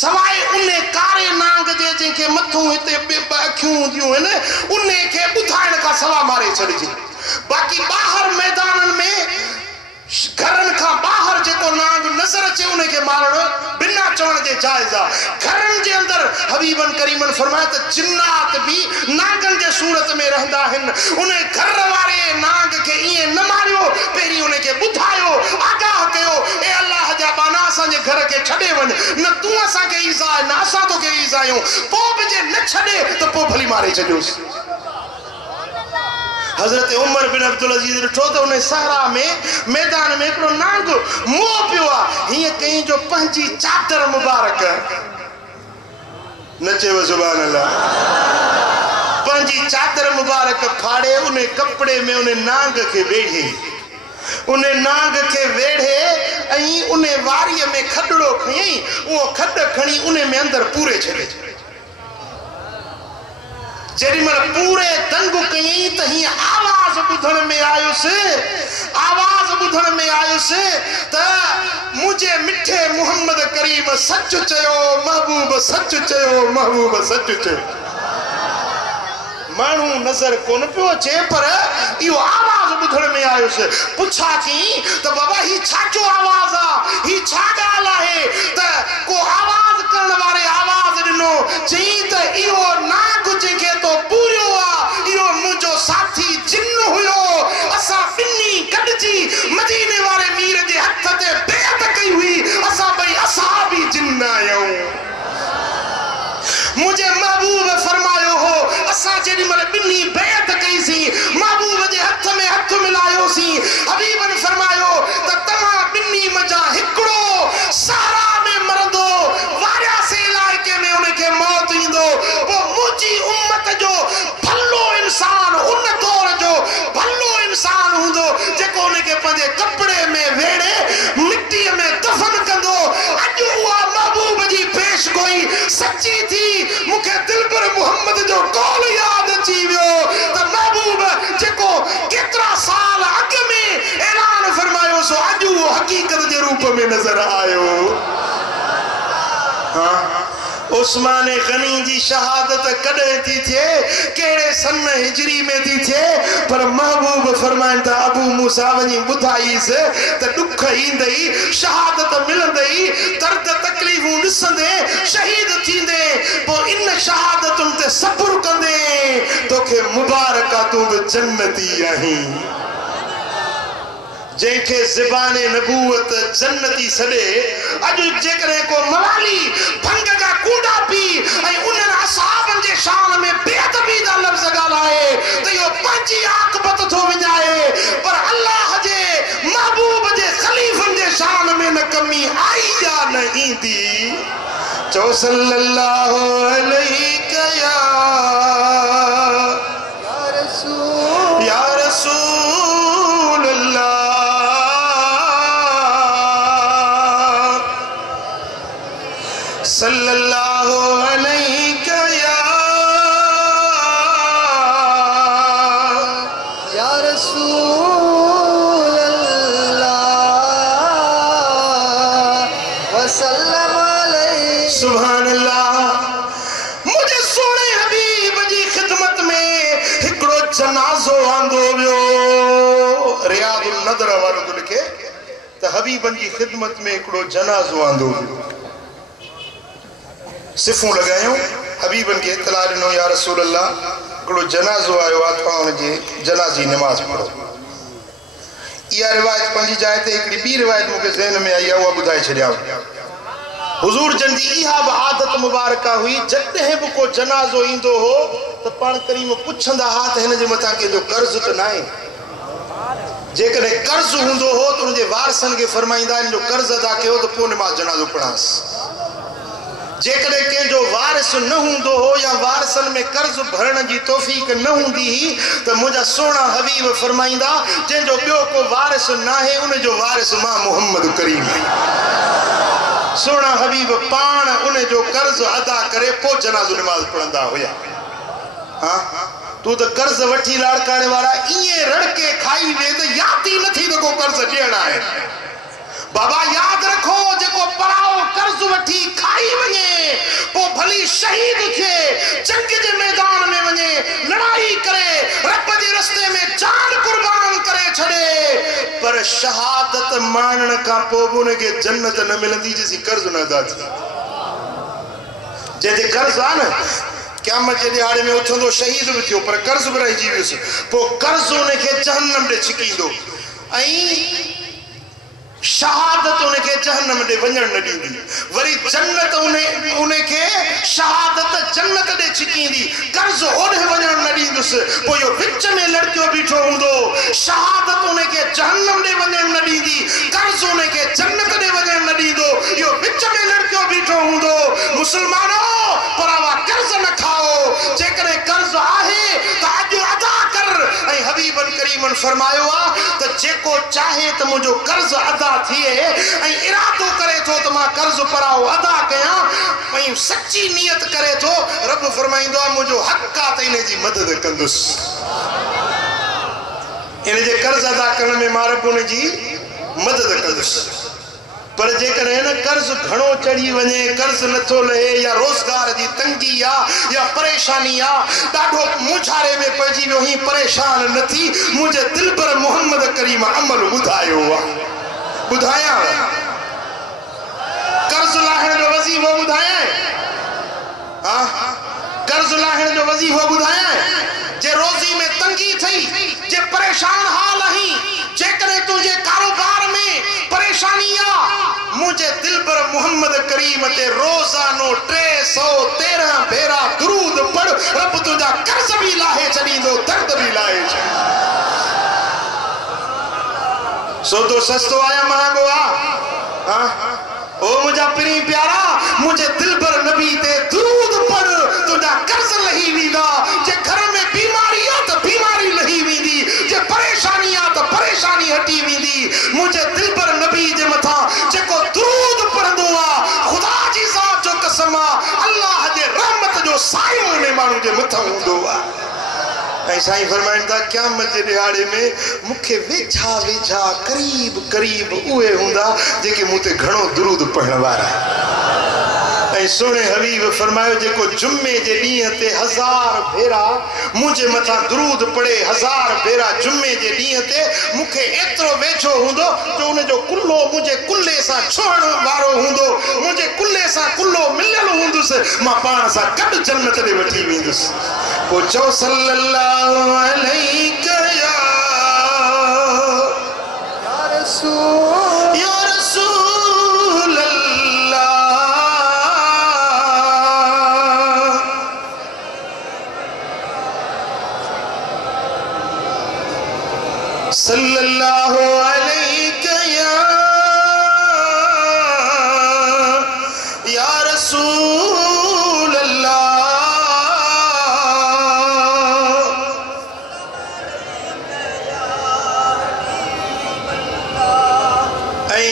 सवाइ उन कारे नांग जे जंहिंखे मथूं हिते अखियूं हूंदियूं आहिनि उन खे ॿुधाइण खां सवा मारे छॾिजे बाक़ी ॿाहिरि मैदाननि में घरनि खां ॿाहिरि जेको नांग नज़र अचे उनखे मारणो बिना चवण जे जाइज़ आहे घरनि जे अंदरि हबीबन करीमन फरमाए त जिन्नात बि नांगनि जे सूरत में रहंदा आहिनि उन घर वारे नांग खे ईअं न मारियो पहिरीं उनखे ॿुधायो आगाह कयो ए अल्लाह जा बाना असांजे घर खे छॾे वञ न तूं असांखे ईज़ाए न असां तोखे ईज़ायूं पोइ बि जे न छॾे त पोइ भली मारे छॾियोसि हजरत उमर बिन अब्दुल अजीज ॾिठो त उन सहरा में मैदान में हिकिड़ो नांग मुंहुं पियो आहे हीअं कई जो पंहिंजी चादर मुबारक न चयो सुभान अल्लाह पंहिंजी चादर मुबारक फाड़े उन कपिड़े में उन नांग खे वेढ़े उन नांग खे वेढ़े ऐं उन वारीअ में खॾड़ो खयई उहो खॾ खणी उन में अंदरि पूरे छॾे जेॾीमहिल पूरे दंग कयई त हीअं आवाज़ ॿुधण में आयुसि त मुंहिंजे मिठे मुहम्मद करीम सच चयो महबूब सच चयो महबूब सच चयो माण्हू नज़र कोन पियो अचे पर इहो आवाज़ ॿुधण में आयुसि पुछा थी त बाबा ही छाजो आवाज़ आहे ही छा ॻाल्हि आहे त को आवाज़ करण वारे आवाज़ ॾिनो चई त इहो नाग जंहिंखे तो पूरियो आहे इहो मुंहिंजो साथी जिन हुयो असां ॿिन्ही गॾिजी मदीने वारे मीर जे हथ ते बेअत कई हुई असां ॿई असहाबी जिन आहियूं मुझे महबूब फरमायो हो असां जेॾीमहिल ॿिन्ही बेअत कईसीं महबूब जे हथ में हथ मिलायोसीं हबीबन फरमायो त तव्हां ॿिन्ही मज़ा हिकिड़ो सहारा में मरंदो वारियासे इलाइके में उनखे मौत ईंदो पोइ मुंहिंजी उम्मत जो भलो इंसान उन दौर जो भलो इंसान हूंदो जेको उनखे पंहिंजे कपिड़े में वेड़े मिटीअ में दफ़न कंदो अॼु उहा महबूब जी पेशगोई सची थी मूंखे दिलबर मोहम्मद जो कौल यादि अची वियो त महबूब जेको केतिरा साल अॻु में ऐलान फरमायो सो अॼु उहो हक़ीक़त जे रूप में नज़र आयो हाँ उस्मान गनी जी शहादत कॾहिं थी थिए कहिड़े सन हिजरी में थी थिए पर महबूब फरमाइनि था अबू मूसा वञी ॿुधाईसि त ॾुख ईंदई शहादत मिलंदई दर्द तकलीफ़ूं ॾिसंदे शहीद थींदे पोइ इन शहादतुनि ते सब्र कंदे तोखे मुबारक आहे तूं बि जन्नती आहीं जंहिंखे ज़बान नबूवत जन्नती सॾे अॼु जेकॾहिं को मवाली भंग जा कूड़ा पी ऐं उन्हनि असहाबनि जे शान में बेअदबी जा लफ़्ज़ ॻाल्हाए त इहो पंहिंजी आक़िबत थो विञाए पर अल्लाह जे महबूब जे ख़लीफ़नि जे शान में न कमी आई या न ईंदी चओ सल्लल्लाहु अलैहि या रसूल अल्लाह सल्लल्लाहु अलैहि या वसल्लम अलैहि। सुभान अल्लाह। मुझे सोने हबीब जी खिदमत में हिकड़ो जनाज़ो आंदो वियो। रियादुल नदर वारो तो लिखे त हबीबन जी खिदमत में हिकड़ो जनाज़ो आंदो वियो। सिफूं लगायूं हबीबन के इत्तला ॾिनो या रसूल अल्लाह हिकड़ो जनाज़ो आयो आहे तव्हां हुनजे जनाज़ी नमाज़ पढ़ो। इहा रिवायत पंहिंजी जाइ ते हिकड़ी ॿी रिवायत मूंखे ज़हन में आई आहे उहा ॿुधाए छॾियां। हुजूर जन जी इहा बि आदत मुबारका हुई जॾहिं बि को जनाज़ो ईंदो हो त पाण करीम पुछंदा हा त हिन जे मथां कंहिंजो कर्ज़ त न आहे। जेकॾहिं कर्ज़ हूंदो हो त हुनजे वारसनि खे फरमाईंदा हिन जो कर्ज़ अदा कयो त पोइ नमाज़ जनाज़ो पढ़ांसि। जेकॾहिं कंहिंजो वारिस न हूंदो हो या वारसनि में कर्ज़ भरण जी तौफ़ीक़ न हूंदी त मुंहिंजा सोना हबीब फरमाईंदा जंहिंजो ॿियो को वारिस न आहे उनजो वारिस मां मोहम्मद करीम। सोना हबीब पाण उन जो कर्ज़ अदा करे पोइ जनाज़ो नमाज़ पढ़ंदा हुया। हाँ तू तो कर्ज़ वठी लाड़काणे वारा ईअं रड़के खाई वे त याद ई नथी त को कर्ज़ ॾियणु आहे। बाबा याद रखो जेको पढ़ाओ कर्ज़ वठी खाई वञे पोइ भली शहीद थिए जंग जे मैदान में वञे लड़ाई करे रब जे रस्ते में जान कुर्बान करे छॾे पर शहादत मानण खां पोइ बि उनखे जन्नत न मिलंदी जेसी कर्ज़ न अदा थिए। जंहिंजे कर्ज़ आहे न क़यामत जे ॾियारे में उथंदो शहीद बि थियो पर कर्ज़ बि रहिजी वियुसि पोइ कर्ज़ उनखे जहन्नम ॾे छिकींदो ऐं शहादत उनखे जहन्नम ॾे वञण न ॾींदी। वरी जन्नत उनखे शहादत जन्नत ॾे छिकींदी कर्ज़ ओॾे वञण न ॾींदुसि। पोइ इहो विच में लड़कियो बीठो हूंदो शहादत उनखे जहन्नम ॾे वञण न ॾींदी कर्ज़ उनखे जन्नत ॾे वञण न ॾींदो। इहो विच में लड़कियो बीठो हूंदो। मुस्लमानो परावा कर्ज़ न खाओ जेकॾहिं कर्ज़ आहे त अॼु अदा कर। ऐं हबीबन करीमन फरमायो आहे त जेको चाहे त मुंहिंजो कर्ज़ अदा थिए ऐं इरादो करे थो त मां कर्ज़ पराओ अदा कयां ऐं सच्ची नियत करे थो रब फरमाईंदो आहे मुंहिंजो हक़ आहे त इन जी मदद कंदुसि। इन जे कर्ज़ अदा करण में मां रब उन जी मदद कंदुसि। पर जेकॾहिं न कर्ज़ घणो चढ़ी वञे कर्ज़ नथो लहे या रोज़गार जी तंगी आहे या परेशानी आहे ॾाढो मुझारे में पइजी वियो ही परेशान न थी मुंहिंजे दिल पर मोहम्मद करीम अमल ॿुधायो आहे। ॿुधायां कर्ज़ लाहिण जो वज़ीफ़ो ॿुधायां कर्ज़ लाहिण जो वज़ीफ़ो ॿुधायां जे रोज़ी में तंगी थई जे परेशान हाल आहीं जेकॾहिं तुंहिंजे कारोबार में परेशानी आहे मुझे दिल पर मोहम्मद करीम ते रोज़ानो 313 भेरा दुरूद पढ़ रब तुंहिंजा कर्ज़ बि लाहे छॾींदो दर्द बि लाहे छॾींदो। सौदो सस्तो आया महांगो आ ओ मुझा पिरी प्यारा मुझे दिल पर नबी ते दुरूद पढ़ तुंहिंजा कर्ज़ लही वेंदा। जे घर में बीमारी आ त बीमारी लही वेंदी जे परेशानी आ त परेशानी हटी वेंदी। मुझे दिल पर नबी जे मथां जेको दुरूद पढ़ंदो आ खुदा जी ज़ात जो कसम आ अल्लाह जे रहमत जो सायो उन माण्हू जे मथां हूंदो आ। ऐं साईं फरमाइनि था क़यामत जे ॾियारे में मूंखे वेझा वेझा करीब करीब उहे हूंदा जेके मूं ते घणो दुरूद पढ़ण वारा। ऐं सोने हबीब फरमायो जेको जुमे जे ॾींहं ते 1000 भेरा मुंहिंजे मथां दुरूद पढ़े 1000 भेरा जुमे जे ॾींहं ते मूंखे एतिरो वेझो हूंदो जो उनजो कुल्लो मुंहिंजे कुल्ले सां छुहण वारो हूंदो मुंहिंजे कुल्ले सां कुल्लो मिलियल हूंदुसि मां पाण सां गॾु जन्नत ॾे वठी वेंदुसि। पोइ चओ सल्लल्लाहु अलैहि या रसूल या रसूल सल्लल्लाहु अलैहि या रसूल अल्लाह। ऐं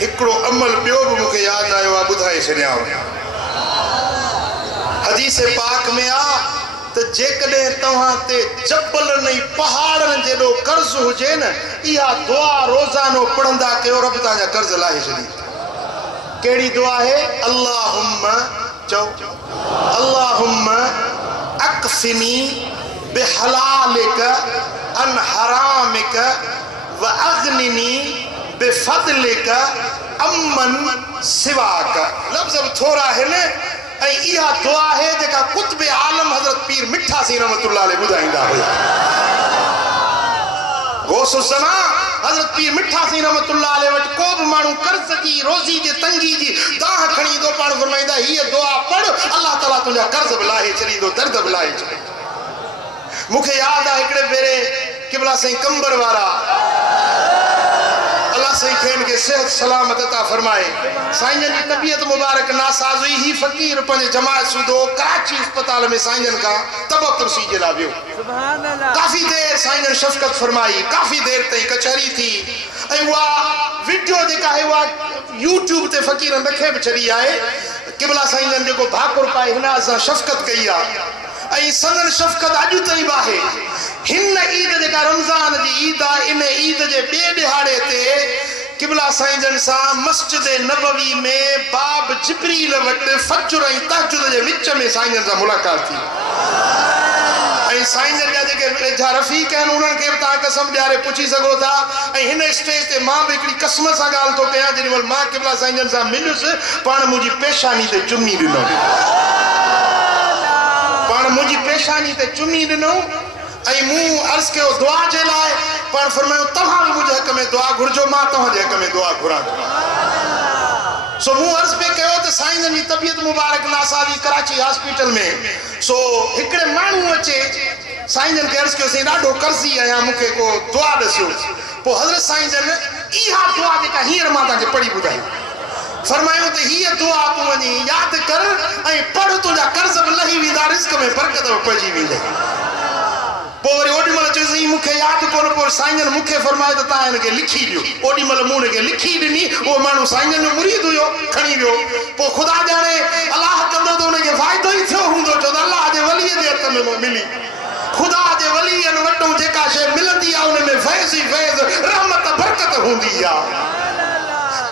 हिकिड़ो अमल ॿियो बि मूंखे यादि आयो आहे ॿुधाए छॾियां। हदीस पाक में आहे त जेकॾहिं तव्हां ते जबलनि ऐं पहाड़नि जेॾो कर्ज़ हुजे न इहा दुआ रोज़ानो पढ़ंदा कयो रब तव्हांजा कर्ज़ लाहे छॾींदो। केड़ी दुआ है? अल्लाहुम्मा चौ अल्लाहुम्मा अक्फिनी बिहलालिका अन हरामिका व अगनिनी बिफदलिका अम्मन सिवाका। लफ्ज़ अब थोड़ा है न। इहा दुआ है जेका कुतुब आलम हजरत पीर मिठा सी रहमतुल्लाह अलैह बुधाईंदा हुआ। गौसुल ज़मा हजरत पीर मिठा सी रहमतुल्लाह अलैह वट को भी मानू कर्ज जी रोजी जे तंगी जी दाह खणी दो पाण फरमाइंदा ये दुआ पढ़ अल्लाह ताला तुझा कर्ज बिलाए चली दो दर्द बिलाए चली। मुखे याद आ हिकड़े भेरे किबला सही कंबर वारा अल्लाह सही खेन के सेहत सलामत अता फरमाए। साईंजन की तबीयत मुबारक नासाज हुई ही फकीर पंज जमात सुदो कराची अस्पताल में साईंजन का तबक तुरसी जे लावियो। सुभान अल्लाह। काफी देर साईंजन शफकत फरमाई, काफी देर तई कचहरी थी। ऐ वा वीडियो जेका है वा यूट्यूब ते फकीर रखे भी चली आए। किबला साईंजन जेको भाकुर पाए हिन असां शफकत कई आ। ऐ सदन शफकत अजु ताईं बाहे। हिन ईद जेका रमजान जी ईद आ इन ईद जे बे दिहाड़े ते किबला साईंजन सा मस्जिद नबवी में बाब जिब्रील वट फजर ऐं तहज्जुद जे विच में साईंजन सा मुलाकात थी। ऐं साईंजन जा जेके वेझा रफ़ीक आहिनि उन्हनि खे तव्हां कसम ॾियारे पुछी सघो था। ऐं हिन स्टेज ते मां बि हिकिड़ी कसम सां ॻाल्हि थो कयां जेॾी महिल मां किबला साईंजन सां मिलियुसि पाण मुंहिंजी पेशानी ते चुमी ॾिनो। पाण मुंहिंजी पेशानी ते चुमी ॾिनो ऐं मूं अर्ज़ कयो दुआ जे लाइ। पाण फरमायो तव्हां बि मुंहिंजे हक़ में दुआ घुरिजो मां तव्हांजे हक़ में दुआ घुरां थो। सो मूं अर्ज़ पे कयो त साईंजन जी तबीयत मुबारक नासाजी कराची हॉस्पिटल में। सो हिकिड़े माण्हू अचे साईंजन खे अर्ज़ कयोसीं ॾाढो कर्ज़ी आहियां मूंखे को दुआ ॾिसो। पोइ हज़रत साईंजन इहा दुआ जेका हींअर मां तव्हांखे पढ़ी ॿुधाई फरमायो त हीअ दुआ तूं वञी यादि कर ऐं पढ़ तुंहिंजा कर्ज़ बि लही वेंदा रिस्क में बरकत बि पइजी वेंदई। पोइ वरी ओॾी महिल चयोसीं मूंखे यादि कोन। पोइ साईंजन मूंखे फरमायो त तव्हां हिनखे लिखी ॾियो। ओॾी महिल मूं हिनखे लिखी ॾिनी। उहो माण्हू साईंजन जो मुरीद हुयो खणी वियो। पोइ ख़ुदा ॼाणे अलाह कंदो त हुनखे फ़ाइदो ई थियो हूंदो छो त अलाह जे वलीअ जे हथ में मिली। ख़ुदा जे वलीअनि वटि जेका शइ मिलंदी आहे उन में फैज़ ई फैज़ रहमत बरकत हूंदी आहे।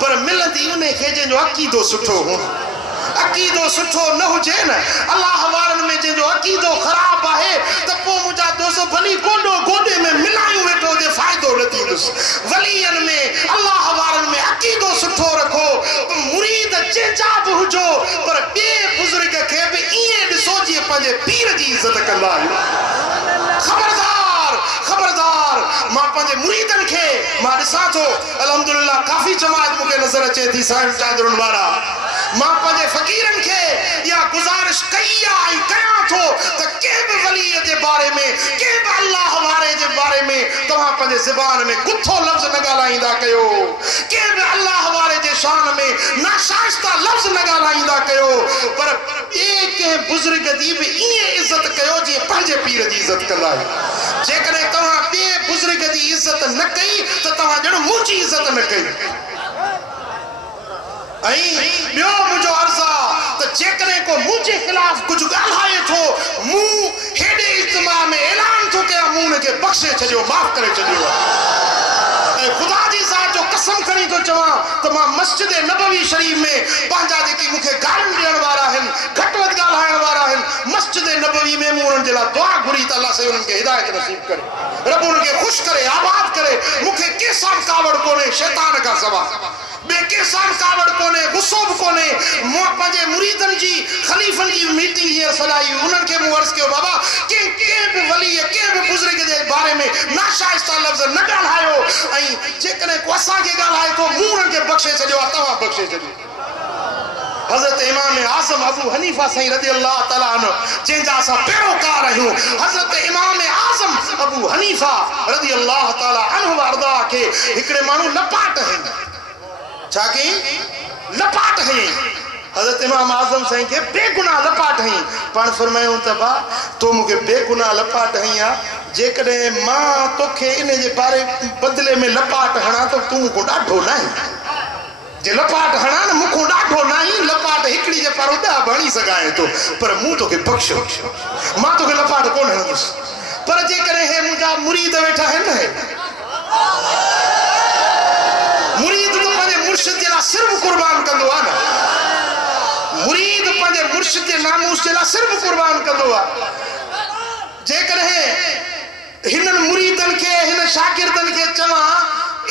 पर मिलंदी उन खे जंहिंजो अक़ीदो सुठो हूंदो। अक़ीदो सुठो न हुजे न अलाह वारनि में जंहिंजो अक़ीदो ख़राब आहे त पोइ मुंहिंजा दोस्त भली गोॾो गोॾे में मिलायूं वेठो हुजे फ़ाइदो न थींदुसि। वलीअनि में अलाह वारनि में अक़ीदो सुठो रखो। मुरीद जंहिंजा बि हुजो पर ॿिए बुज़ुर्ग खे बि ईअं ॾिसो जीअं पंहिंजे पीर जी इज़त कंदा आहियो। ख़बरदार ख़बरदार मां पंहिंजे मुरीदनि खे मां ॾिसां थो अल्हम्दुलिल्लाह काफ़ी जमात मूंखे नज़र अचे थी साईं चादरुनि वारा। मां पंहिंजे फ़क़ीरनि खे इहा गुज़ारिश कई आहे ऐं कयां थो त कंहिं बि वलीअ जे बारे में कंहिं बि अलाह वारे जे बारे में तव्हां पंहिंजे ज़बान में गुथो लफ़्ज़ न ॻाल्हाईंदा कयो। कंहिं बि अलाह वारे जे शान में नाशाइस्ता लफ़्ज़ न ॻाल्हाईंदा कयो। पर ॿिए कंहिं बुज़ुर्ग जी बि ईअं इज़त कयो जीअं पंहिंजे पीर जी इज़त कंदा आहियो। जेकॾहिं तव्हां ॿिए बुज़ुर्ग जी इज़त न कई त तव्हां ॼण मुंहिंजी इज़त न कई। ऐं ॿियो मुंहिंजो अर्ज़ु आहे त जेकॾहिं को मुंहिंजे ख़िलाफ़ कुझु ॻाल्हाए थो मूं हेॾे इज्तिमा में ऐलान थो कयां मूं हुनखे बख़्शे छॾियो माफ़ करे छॾियो। ऐं ख़ुदा जी ज़ात जो कसम खणी थो चवां त मां मस्जिद नबवी शरीफ़ में पंहिंजा जेके मूंखे ॻाल्हियूं ॾियण वारा आहिनि घटि वधि ॻाल्हाइण वारा आहिनि मस्जिद नबवी में मूं उन्हनि जे लाइ दुआ घुरी त अलाह साईं उन्हनि खे हिदायत नसीब करे रब उन्हनि खे ख़ुशि करे आबाद करे। मूंखे कंहिंसां कावड़ कोन्हे शैतान खां सवाइ ॿिए कंहिंसां कावड़ कोन्हे गुस्सो बि कोन्हे। मूं पंहिंजे मुरीदनि जी ख़लीफ़नि जी मीटिंग हींअर सॼाई उन्हनि खे मूं अर्ज़ु कयो बाबा कंहिं बि वलीअ कंहिं बि बुज़ुर्ग जे बारे में नाशाइस्ता लफ़्ज़ न ॻाल्हायो। ऐं जेकॾहिं को असांखे ॻाल्हाए थो मूं उन्हनि खे बख़्शे छॾियो आहे तव्हां बख़्शे छॾियो। हज़रत इमाम आज़म अबू हनीफ़ा साईं रज़ी अल्लाह ताला अन्हु जंहिंजा असां पैरोकार आहियूं हज़रत इमाम आज़म अबू हनीफ़ा रज़ी अल्लाह ताला अन्हु अर्दा खे हिकिड़े माण्हू लपाट हईं। छा कई? लपाट हईं। हज़रत इमाम आज़म साईं खे बेगुनाह लपाट हईं। पाण फरमायूं त बा तो मूंखे बेगुनाह लपाट हईं आहे जेकॾहिं मां तोखे इन जे बारे बदिले में लपाट हणां त तूं मूंखां ॾाढो न आहीं। जे लपाट हणां न मूंखां ॾाढो न आहीं। लपाट हिकिड़ी जे पारो 10 हणी सघां थो पर मूं तोखे बख़्शो मां तोखे लपाट कोन हणंदुसि। पर जेकॾहिं हे मुंहिंजा मुरीद वेठा आहिनि न मुरीद तो पंहिंजे मुर्शिद जे लाइ सिर्फ़ कुर्बान कंदो आहे न पंहिंजे मुर्शिद जे नामूस जे लाइ सिर्फ़ कुर्बान कंदो आहे। जेकॾहिं हिननि मुरीदनि खे हिन शागिर्दनि खे चवां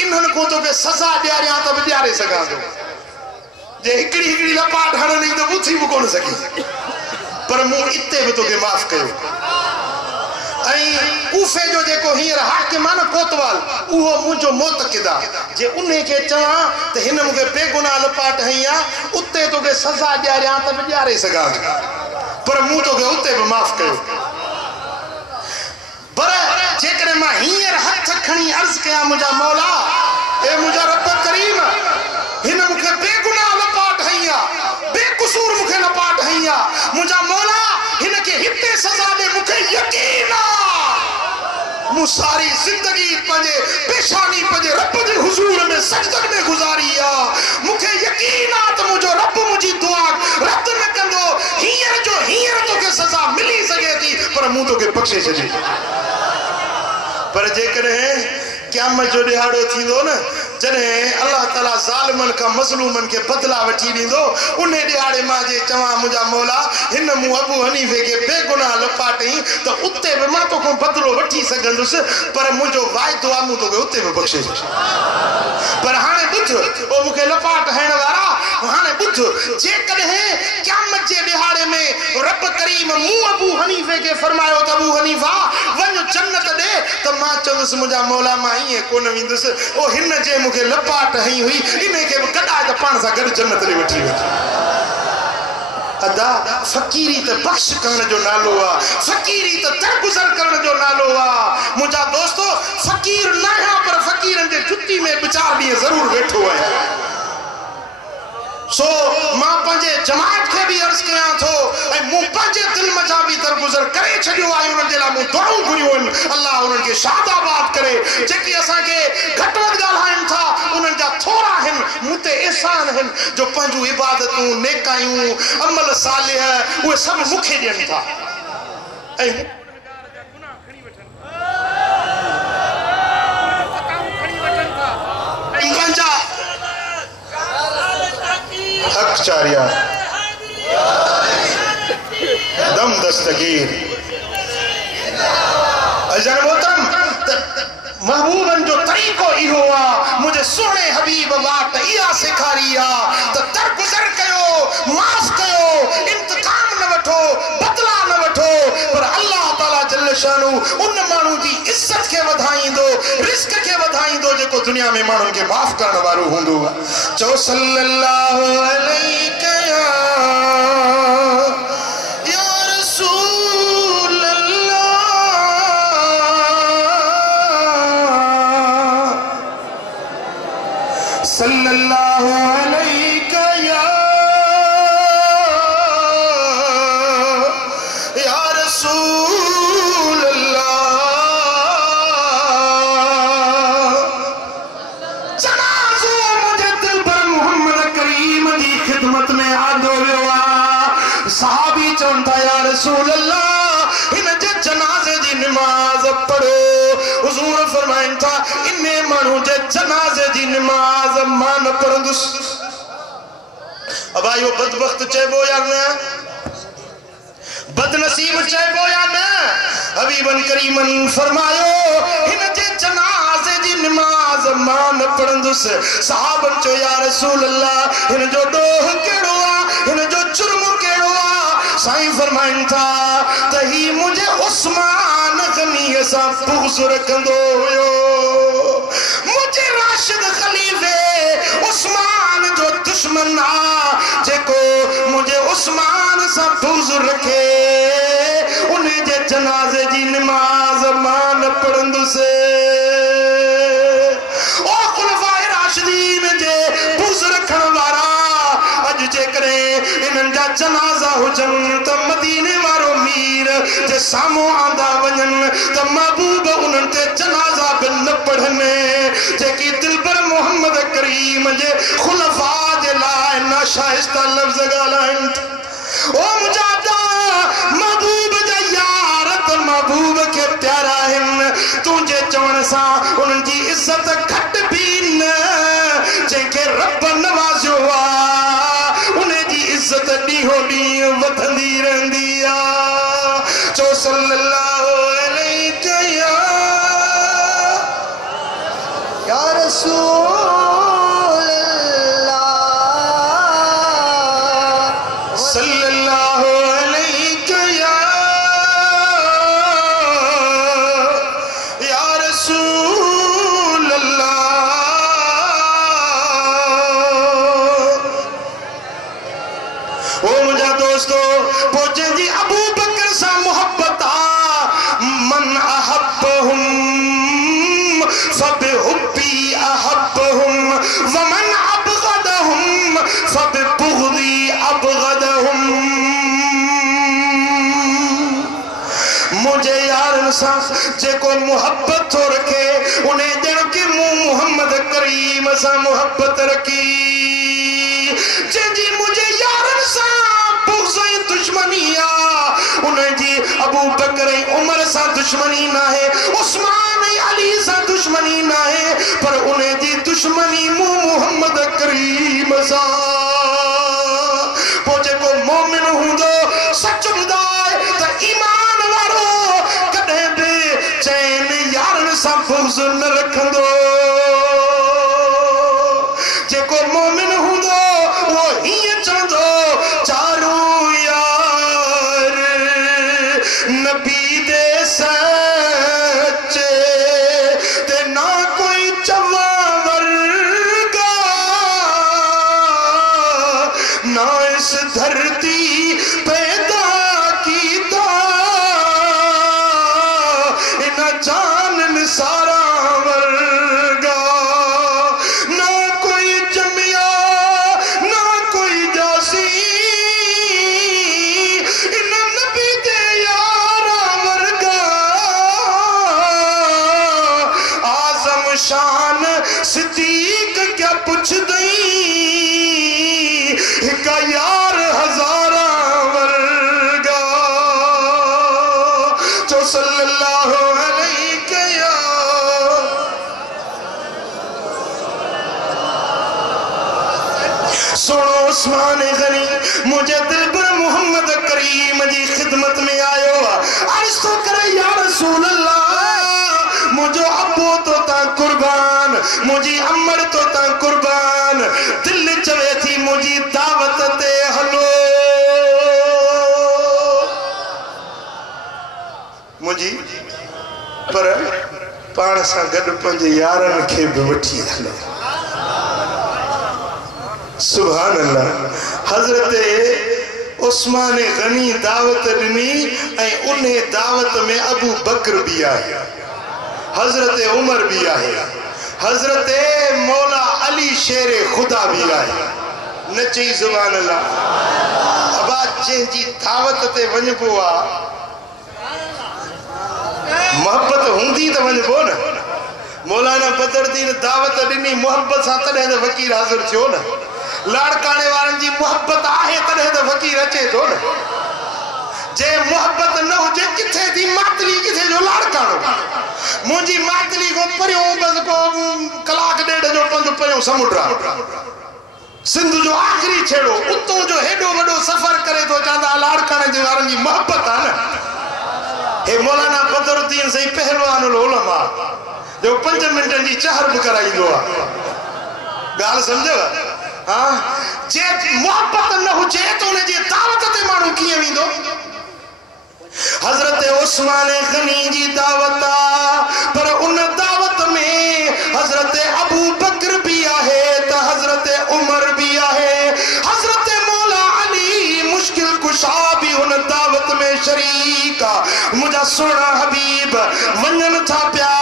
इन्हनि को तोखे सज़ा ॾियारियां त बि ॾियारे सघां थो। जे हिकिड़ी हिकिड़ी लपाट हणणी त उथी बि कोन सघी, पर मूं इते बि तोखे माफ़ कयो। ऐं कूफे जो जेको हींअर हाकिम आहे न कोतवाल, उहो मुंहिंजो मोतक़िद आहे। जे उन खे चवां त हिन मूंखे बेगुनाह लपाट हई आहे, उते तोखे सज़ा ॾियारियां त बि ॾियारे सघां थो, पर मूं तोखे उते बि माफ़ कयो। पर जेकॾहिं मां हींअर हथ खणी अर्ज़ कयां मुंहिंजा मौला, ए मुंहिंजा रब करीम, हिन मूंखे बेगुनाह लपाट हई आहे, बेकसूर मूंखे लपाट हई आहे, मुंहिंजा मौला हिन खे हिते सज़ा ॾे। मूंखे यकीन आहे मूं सारी ज़िंदगी पंहिंजे पेशानी पंहिंजे रब जे हुज़ूर में सजदनि में गुज़ारी आहे। मूंखे यकीन आहे त मुंहिंजो रब मुंहिंजी दुआ रद्द न कंदो। हींअर जो हींअर तोखे सज़ा मिली सघे थी, पर मूं तोखे बख़्शे छॾी। पर जेकॾहिं क़यामत जो ॾिहाड़ो थींदो न, जॾहिं अल्लाह ताला ज़ालिमनि खां मज़लूमनि खे बदिला वठी ॾींदो, उन ॾिहाड़े मां जे चवां मुंहिंजा मौला हिन मूं अबू हनीफ़े खे बेगुनाह लपाटई त उते बि मां तोखां बदिलो वठी सघंदुसि, पर मुंहिंजो वाइदो आहे मूं तोखे उते बि बख़्शे छॾी। पर हाणे ॿुध ओ मूंखे लपाट हणण वारा, हाणे ॿुध, जेकॾहिं क़यामत जे ॾिहाड़े में रब करीम मूं अबू हनीफ़े खे फरमायो त अबू हनीफ़ा वञ जन्नत ॾे, त मां चवंदुसि मुंहिंजा मौला मां ईअं कोन वेंदुसि। ओ हिन जे मूंखे लपाट हई हुई, इन खे बि कढाए त पाण सां गॾु जन्नत ॾे वठी वेंदो। अदा फ़क़ीरी त बख़्श करण जो नालो आहे, फ़क़ीरी त दरगुज़र करण जो नालो आहे। मुंहिंजा दोस्तो, फ़क़ीर न आहियां, पर फ़क़ीरनि जे जुती में ॿ चार ॾींहं ज़रूर वेठो आहियां। सो मां पंहिंजे जमात खे बि अर्ज़ कयां थो, ऐं मूं पंहिंजे दिलि मथां बि दरगुज़र करे छॾियो आहे। उन्हनि जे लाइ मूं दुआऊं घुरियूं आहिनि, अल्लाह उन्हनि खे शादाबाद करे। जेकी असांखे घटि वधि ॻाल्हाइनि था, उन्हनि जा थोरा आहिनि मूं ते एहसान आहिनि, जो पंहिंजूं इबादतूं, नेकायूं, अमल सालिह उहे सभु मूंखे ॾियनि था। ऐं पंहिंजा अक्षारिया दम दस्तगीर अजर मोहतरम महबूबन जो तरीक़ो इहो आहे, मुंहिंजे सुहिणे हबीब वाट इहा सेखारी आहे त दरगुज़र कयो, माफ़ कयो, इंतकाम न वठो, बदला न वठो, पर अल्लाह ताला जल शानू उन माण्हू जी इज़त खे वधाईंदो, रिस्क खे वधाईंदो जेको दुनिया में माण्हुनि खे माफ़ करण वारो हूंदो आहे। चओ सल्लल्लाहु अलैहि सल्लल्लाहु अलैका या रसूल अल्लाह। जनाज़ो मुझे दिल पर मोहम्मद करीम जी खिदमत में आंदो वियो आहे। सहाबी चवनि था या रसूल अल्लाह हिन जे जनाज़े जी नमाज़ पढ़ो। हुज़ूर फरमाइनि था इन्हे माण्हू जे जनाज़े जी नमाज़ मां न पढ़ंदुसि। अब इहो बदबख्त चइबो या न, बदनसीब चइबो या न? हबीबन करीमन फरमायो हिन जे जनाज़े जी नमाज़ मां न पढ़ंदुसि। सहाबन चयो या रसूल अल्लाह हिन जो ॾोह कहिड़ो आहे, हिन जो जुर्म कहिड़ो आहे? साईं फरमाइनि था त ही मुंहिंजे उस्मान गनीअ सां बुग़्ज़ रखंदो हुयो। मुंहिंजे राशिद ख़लीफ़े उस्मान जो दुश्मन आहे, जेको मुंहिंजे उस्मान सां बुग़्ज़ रखे, उन जे जनाज़े जी नमाज़ मां न पढ़ंदुसि। ओ ख़ुलफ़ाए राशिदीन जे बुग़्ज़ रखण वारा, अॼु जेकॾहिं इन्हनि जा जनाज़ा हुजनि त मदीने वारो मीर जे साम्हूं आंदा वञनि त महबूब उन्हनि ते जनाज़ा बि न पढ़नि। जेकी दिलबर मोहम्मद करीम जे ख़ुलफ़ा जे लाइ नाशाइस्ता लफ़्ज़ ॻाल्हाइनि। ओ मुजाहिदा महबूब जा यार त महबूब खे प्यारा आहिनि, तुंहिंजे चवण सां उन्हनि जी इज़त घटि बि न। जंहिंखे रब नवाज़ियो आहे उन जी इज़त ॾी ॾींहों ॾींहुं वधंदी रहंदी आहे। चो सल्लल्लाहु अलैहि या रसूल अल्लाह सल्लल्लाहु अलैहि या रसूल अल्लाह। ओ मुझा दोस्तों पोचे जी अबू बकर सा मोहब्बत आ मन अहब्बहुम फबिहुब्बी अहब्बहुम वमन अबगदहुम फबिबुग़दी अबगदहुम। मुझे यारन सा जेको मोहब्बत तो रखे उन्हें ॼण के मूं मोहम्मद करीम सा मोहब्बत रखी। जी मुझे यारन सा बुग़्ज़ दुश्मनी आ उन्हें जी अबू बकर उमर सा दुश्मनी ना है, उस्मान अली सा दुश्मनी ना है, पर उन्हें जी दुश्मनी मूं मोहम्मद करीम सा। पो जेको मोमिन हुंदो सच हुंदो त ईमान वारो कदे भी चैन यारन सा बुग़्ज़ न रखंदो। जेको मोमिन हुंदो वो हीअं चवंदो चारू यार नबी दे सच्चे ते ना कोई चवा वर्गा ना इस धरती पैदा कीता इना जान निसारा वर्गा ना कोई जमिया ना कोई जासी इना नबी दे यारा वर्गा आजम शान सिद्दीक क्या पुछ दई का यार हजारा वर्गा। जो सल्लल्लाहु अलैहि सुनो उस्मान गनी मुझे दिलबर मोहम्मद करीम जी खिदमत में आयो अर्ज तो करे या रसूल अल्लाह मुझो अबू तो ता कुर्बान मुझी अमर तो ता कुर्बान दिल चवे थी मुझी दावत ते हलो मुझी पर पाण सा गड पंज यारन के भी वठी हलो। सुभान अल्लाह। हजरत उस्मान गनी दावत दिनी ऐं उन्हें दावत में अबू बकर भी आहे, हजरत उमर भी आहे, हजरत मौला अली शेर खुदा भी आहे। न चई सुभान अल्लाह। अबा जी दावत ते वञबो आ मोहब्बत हुंदी त वञबो न। मौलाना बदरुद्दीन दावत दिनी मोहब्बत सां तॾहिं त फ़कीर हाज़िर थियो न। लाड़काने वारन जी मोहब्बत आहे तॾहिं त फ़कीर अचे थो न। जे मोहब्बत न हुजे किथे थी मातली किथे जो लाड़कानो। मुंहिंजी मातली को परियों बस को कलाक ॾेढ जो पंधु परियों समुंड सिंध जो आखिरी छेड़ो उतों जो हेॾो वॾो सफ़र करे थो चवंदा लाड़काने जे वारन जी मोहब्बत आहे न। हे मौलाना बदरुद्दीन सही पहलवानुल उलमा जो 5 मिनटन जी चहर भी कराईंदो आहे। ॻाल्हि सम्झव? हाँ जे मोहब्बत न हुजे तो उन जी दावत ते माण्हू कीअं वेंदो। हजरत उस्मान गनी जी दावत पर उन दावत में हजरत अबू बकर भी आहे त हजरत उमर भी आहे, हजरत मौला अली मुश्किल कुशा भी उन दावत में शरीक आ। मुझा सोना हबीब वञन था पिया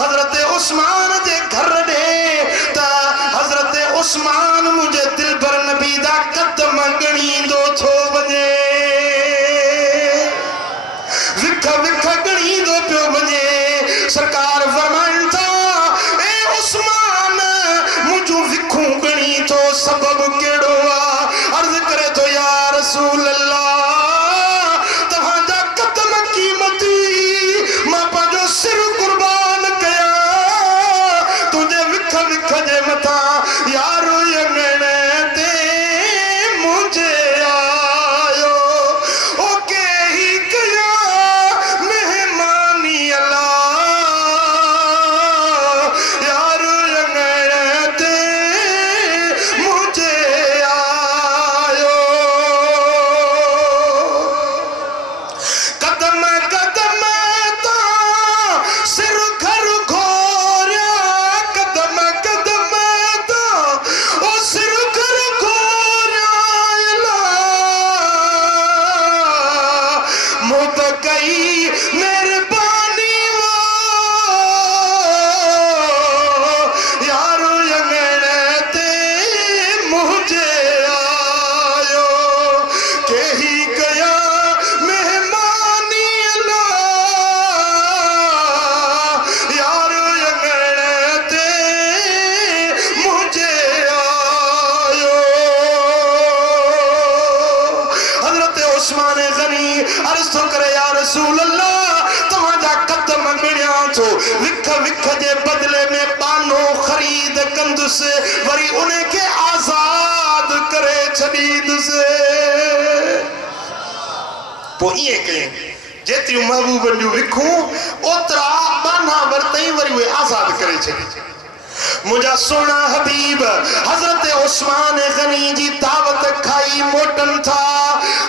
हजरत उस्मान जे घर ॾे त हजरत उस्मान मुझे दिलबर नबी दा कदम गणींदो थो वञे, विख विख गणींदो पियो वञे। सरकार फरमा उस्मान गनी अर्ज तो करे या रसूल अल्लाह तव्हांजा कदम मिणिया थो विख विख जे बदले में बानो खरीद कंदुस वरी उन्हें के आजाद करे छडींदुस पो ये कहीं जेतिरियूं महबूबन जूं विखूं ओतरा बाना वरतई वरी वे आजाद करे छडी मुझा सोना हबीब हजरत उस्मान गनी जी दावत खाई मोटन था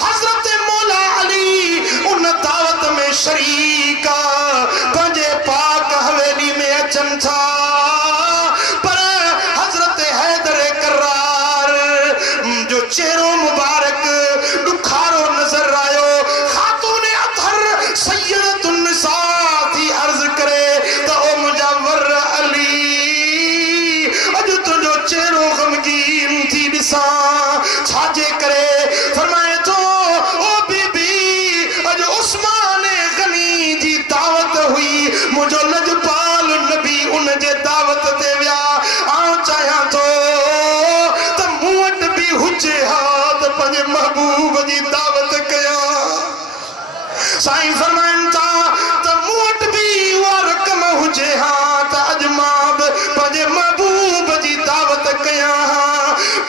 हजरत मौला अली उन दावत में शरीका पंजे पाक हवेली में अचन था पर हजरत हैदर करार जो चेहरो मुबारक दुखारो नजर आयो खातून अतहर सैयदतुन निसा थी अर्ज करे तो ओ मुजव्वर अली चेहरो गमगीन थी दिसा छाजे करे फरमाए तो ओ बीबी अज उस्मान गनी जी दावत हुई मुझो लजपाल नबी उन जे दावत ते विया आ चाहा तो त मुवट भी हुजे हाथ पंजे महबूब जी दावत कया साईं फरमाइन था त मुवट भी वा रकम हुजे हाथ अजमाब पंजे महबूब जी दावत कया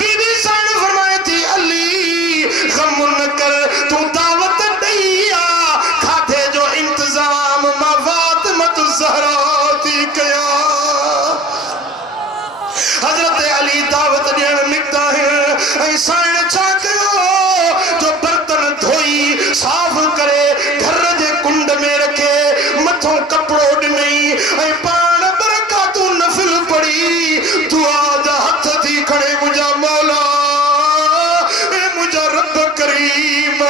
बीबी सन फरमाए थी अली गम न कर तू दावत दैया खाधे जो इंतजाम मां फातिमा ज़हरा थी कया हजरत अली दावत देण निकता है ऐ साईं छा कयो जो बर्तन धोई साफ करे घर जे कुंड में रखे मथों कपड़ो ॾिनई ऐं पाण बरकातू नफिल पढ़ी दुआ जा हथ थी खड़े मुझा मौला ए मुझा रब करीम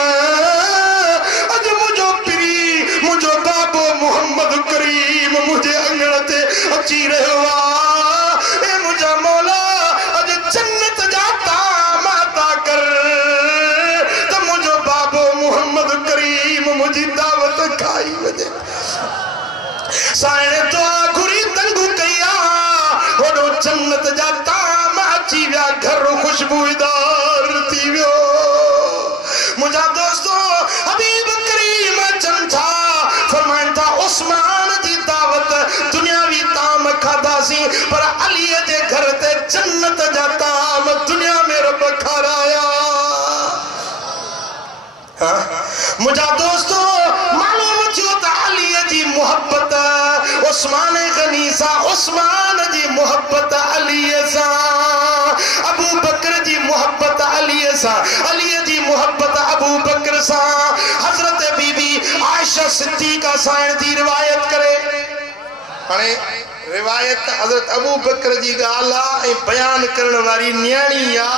अज मुझो पीरी मुझो बाबो मोहम्मद करीम मुझे अंगण ते अची रहियो आ ए मुझा मौला अज जन्नत जा ताम अता कर त मुझो बाबो मोहम्मद करीम मुझी दावत खाई वजे साईं दुआ घुरी तंगू कया होड़ो जन्नत जा ताम अची विया घर खुशबूदार थी वियो मुझा दोस्तों हबीब करीम अचन था फरमाइन था उस्मान जी दावत दुनियावी ताम खादासी पर अली जे घर ते जन्नत जा ताम दुनिया में रब खाराया मुझा दोस्तों मालूम थियो त अली जी मोहब्बत उस्मान गनी सा उस्मान जी मोहब्बत अली सा अबू बकर जी मोहब्बत अली सा अली जी मोहब्बत अबू बकर सा हजरत बीबी आयशा सिद्दीका साईं जी रिवायत करे हाणे रिवायत हजरत अबू बकर जी गाला ए बयान करण वाली न्याणी या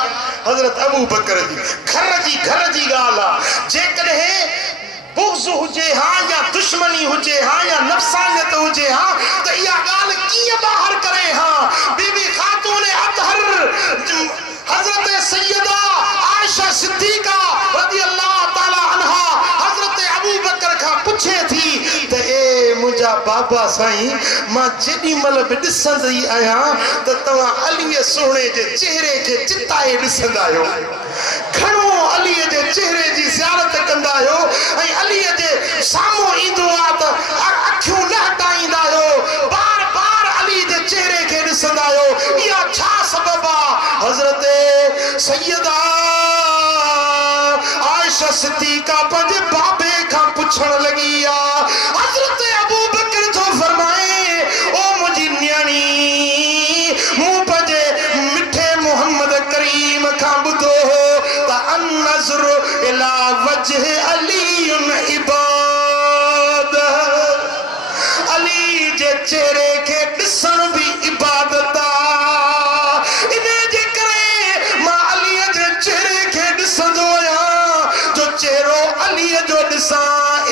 हजरत अबू बकर जी घर जी गाला जे कदे बुग़्ज़ हुजे हां या दुश्मनी हुजे हां या नफसानियत हुजे हां त इया गाल कीअं बाहर करे हां बीबी खातून अतहर हजरत सैयदा आयशा सिद्दीका रज़ी अल्लाह ताला अन्हा हजरत अबू बकर का पूछे थी त ए मुझा बाबा साईं मां जेडी मल बि ॾिसंदी आहियां त तव्हां अली सोणे जे चेहरे खे चिताए ॾिसंदा आहियो घणो अली जे चेहरे जी ज़ियारत कंदा आहियो ऐं अली जे साम्हूं ईंदो आहे त अखियूं न हटाईंदा आहियो बार बार अली जे चेहरे खे ॾिसंदा आहियो इहा छा सबब आहे हज़रत सैयदा आयशा सिद्दीका पंहिंजे बाबे खां पुछण लॻी आहे हज़रत अबू बकर थो फरमाए ओ मुंहिंजी न्याणी मूं पंहिंजे मिठे मोहम्मद करीम खां ॿुधो त अन्नज़्र इला वजह अलीयुन इबाद अली जे चेहरे खे ॾिसण बि इबादत आहे इन जे करे मां अली जे चेहरे खे ॾिसंदो आहियां जो चेहरो अली जो ॾिसां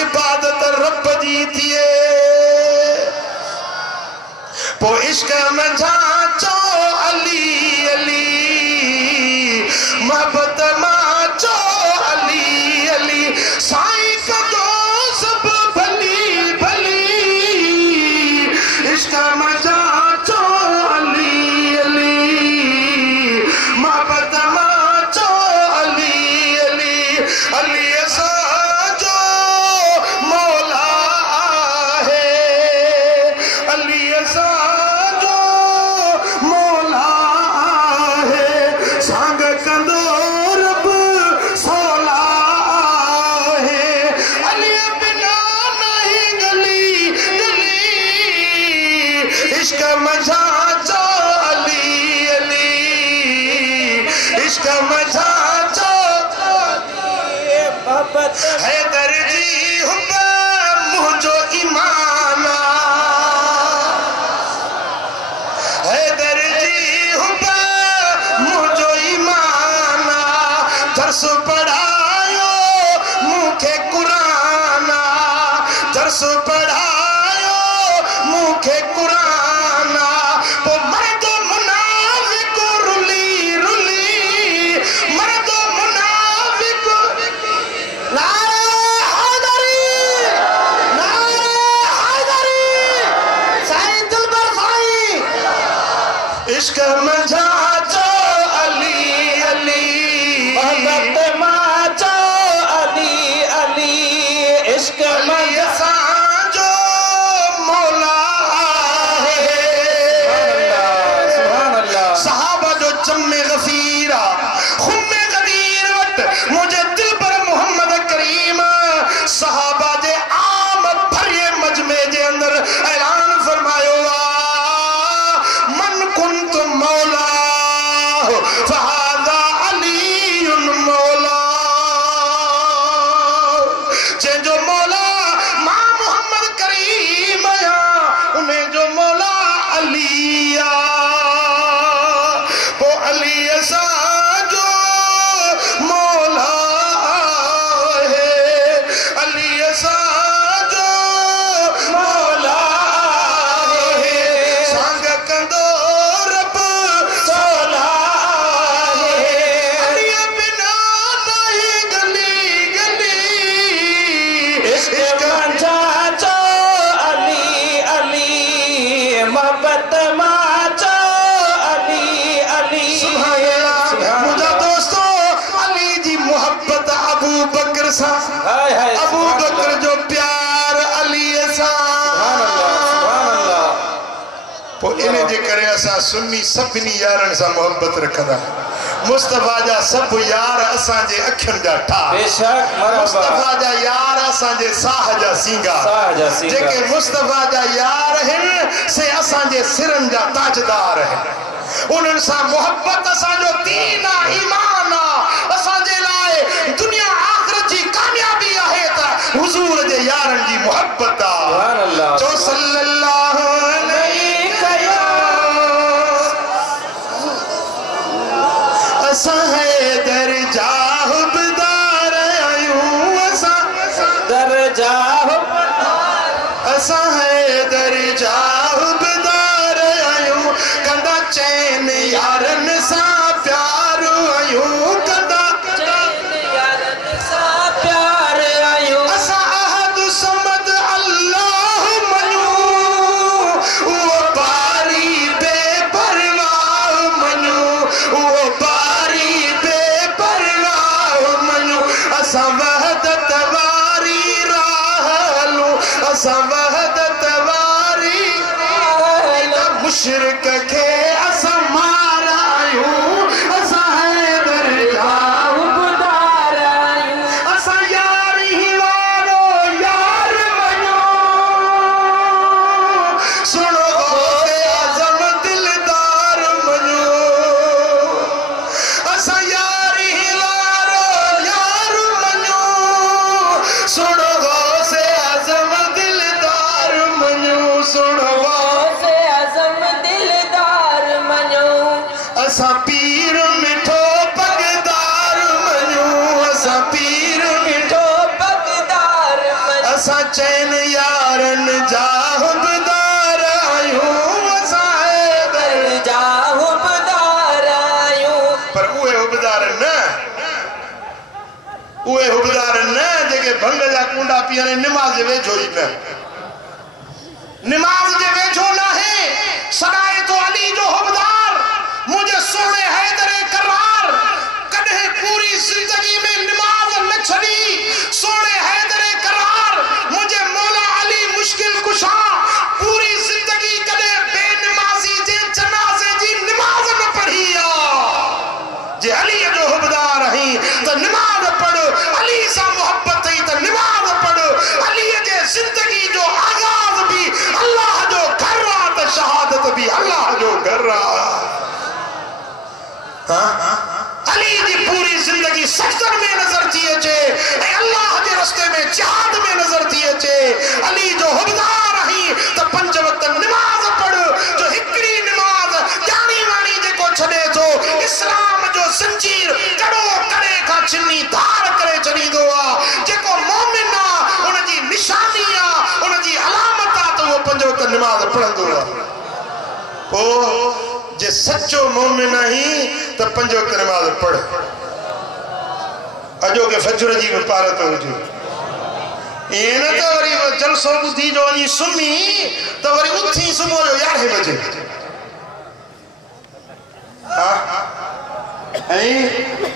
इबादत रब जी थिए पोइ इश्क में झांचो अली अली मोहब्बत माचो अली अली साईं कदो सब भली भली इश्क में झांचो अली अली मोहब्बत माचो अली अली अली सा कंदो रब सोला है अली बिना नहीं गली गली इश्क मजा जो अली अली इश्क मजा जो है दर्जी हुब मुझो ईमाना है दर्जी हुब मुझो ईमाना दर्स पढ़ायो मुखे कुराना दर्स पढ़ायो मुखे कुराना वो मर्दो मुनाफिक रुली रुली मर्दो मुनाफिक नारे हैदरी साईं दिलबर साईं इश्क मजा जो अली अली भगत माचो अली अली इश्क अली जो मौला है सुभान अल्लाह सहाबा जो जम्मे गफीरा खुम्मे गदीर वट मुझे दिल पर मोहम्मद करीम सहाबा जे आम भरे मजमे जे अंदर ऐलान फरमायो मन कुंत मौला फहादा अलीयुन मौला जे जो मौला मां मोहम्मद करीम या उन्हें जो मौला अलिया वो अली ऐसा जो मौला है अली ऐसा जो मौला है संग कंदो रब सोला है अली बिना नहीं गली गली इश्क माचो अली अली मोहब्बत माचो अली अली मुझा दोस्तों अली जी मोहब्बत अबू बकर सा हाय हाय अबू बकर जो प्यार अली सा सुभान अल्लाह पो इने जे करे असा सुन्नी सभिनी यारन सा मोहब्बत रखदा मुस्तफा जा सब यार असा जे अखियन जा ठा बेशक मरहबा मुस्तफा जा यार असा जे साह जा सींगा साह जा सींगा जेके मुस्तफा जा यार हैं से असा जे सिरन जा ताजदार हैं उन्हनि सां मोहब्बत असांजो दीन आहे ईमान आहे असांजे लाइ दुनिया आख़िरत जी कामयाबी आहे त हुज़ूर जे यारनि जी मोहब्बत आहे सुभान अल्लाह जो सल्लल्लाहु अलैहि असां हैदर जा हुबदार आयूं दरजा असां हैदर जा हुबदार आयूं कंदा चैन यारन सां प्यार आयूं कंदा प्यार आयो असां अहद समद अल्लाह मञूं उहो बारी बेपरवाह मञूं उहो बारी बेपरवाह मञूं असां वहदत वारी राह हलूं असां वहदत वारी मुशरिक खे असां मारायूं असां हैदर जा हुबदार आयो असां यारी वारो यार मञो सुनो गौसे आज़म दिलदार मञो असां यारी वारो यार मञो सुनो गौसे आज़म दिलदार मञो सुनो से आज़म दिलदार मञो असां पीर मिठो पगदार मञो असां पीर मिठो बगदार मञो असां चैन यारन जा हुबदार आयूं असां हैदर दरजा हुबदार आयो पर उहे हुबदार न जेके भंग जा कुंडा पीअण निमाज़ जे वेझो ई न निमाज़ जे वेझो न है सदाए तो अली जो हुबदार मुझे सोने हैदर करार कदे पूरी जिंदगी में निमाज़ न छड़ी सोने हैदर करार मुझे मौला अली मुश्किल कुशा पूरी जिंदगी कदे बेनमाजी जे जनाजे जी निमाज़ न पढ़ी आ जे अली जो हुबदार रही तो नमाज पढ़, अली सा मोहब्बत ही तो नमाज पढ़। अली जे जिंदगी जो आगाज भी अल्लाह जो कर रहा तो शहादत भी अल्लाह जो कर रहा। अली जी पूरी जिंदगी सजदर में नजर थी अचे, अल्लाह के रास्ते में जिहाद में नजर थी अचे। अली जो हुबदार रही तो 5 वक्त नमाज पढ़, जो हिकड़ी नमाज जानी वाणी जेको छड़े तो इस्लाम जो जंजीर कड़ो करे का चिन्नी धार करे छड़ींदो आ। जेको मोमिन आ उन जी निशानी आ, उन जी अलामत आ तो वो 5 वक्त नमाज पढ़ंदो आ। ओ जे सच्चो मोमिन ही तो 5 वक्त नमाज पढ़। अजो के फजर जी में पारत हुजे ये न तो वरी जलसो बुधी जो वही सुमी तो वरी उठी सुबह जो 11 बजे।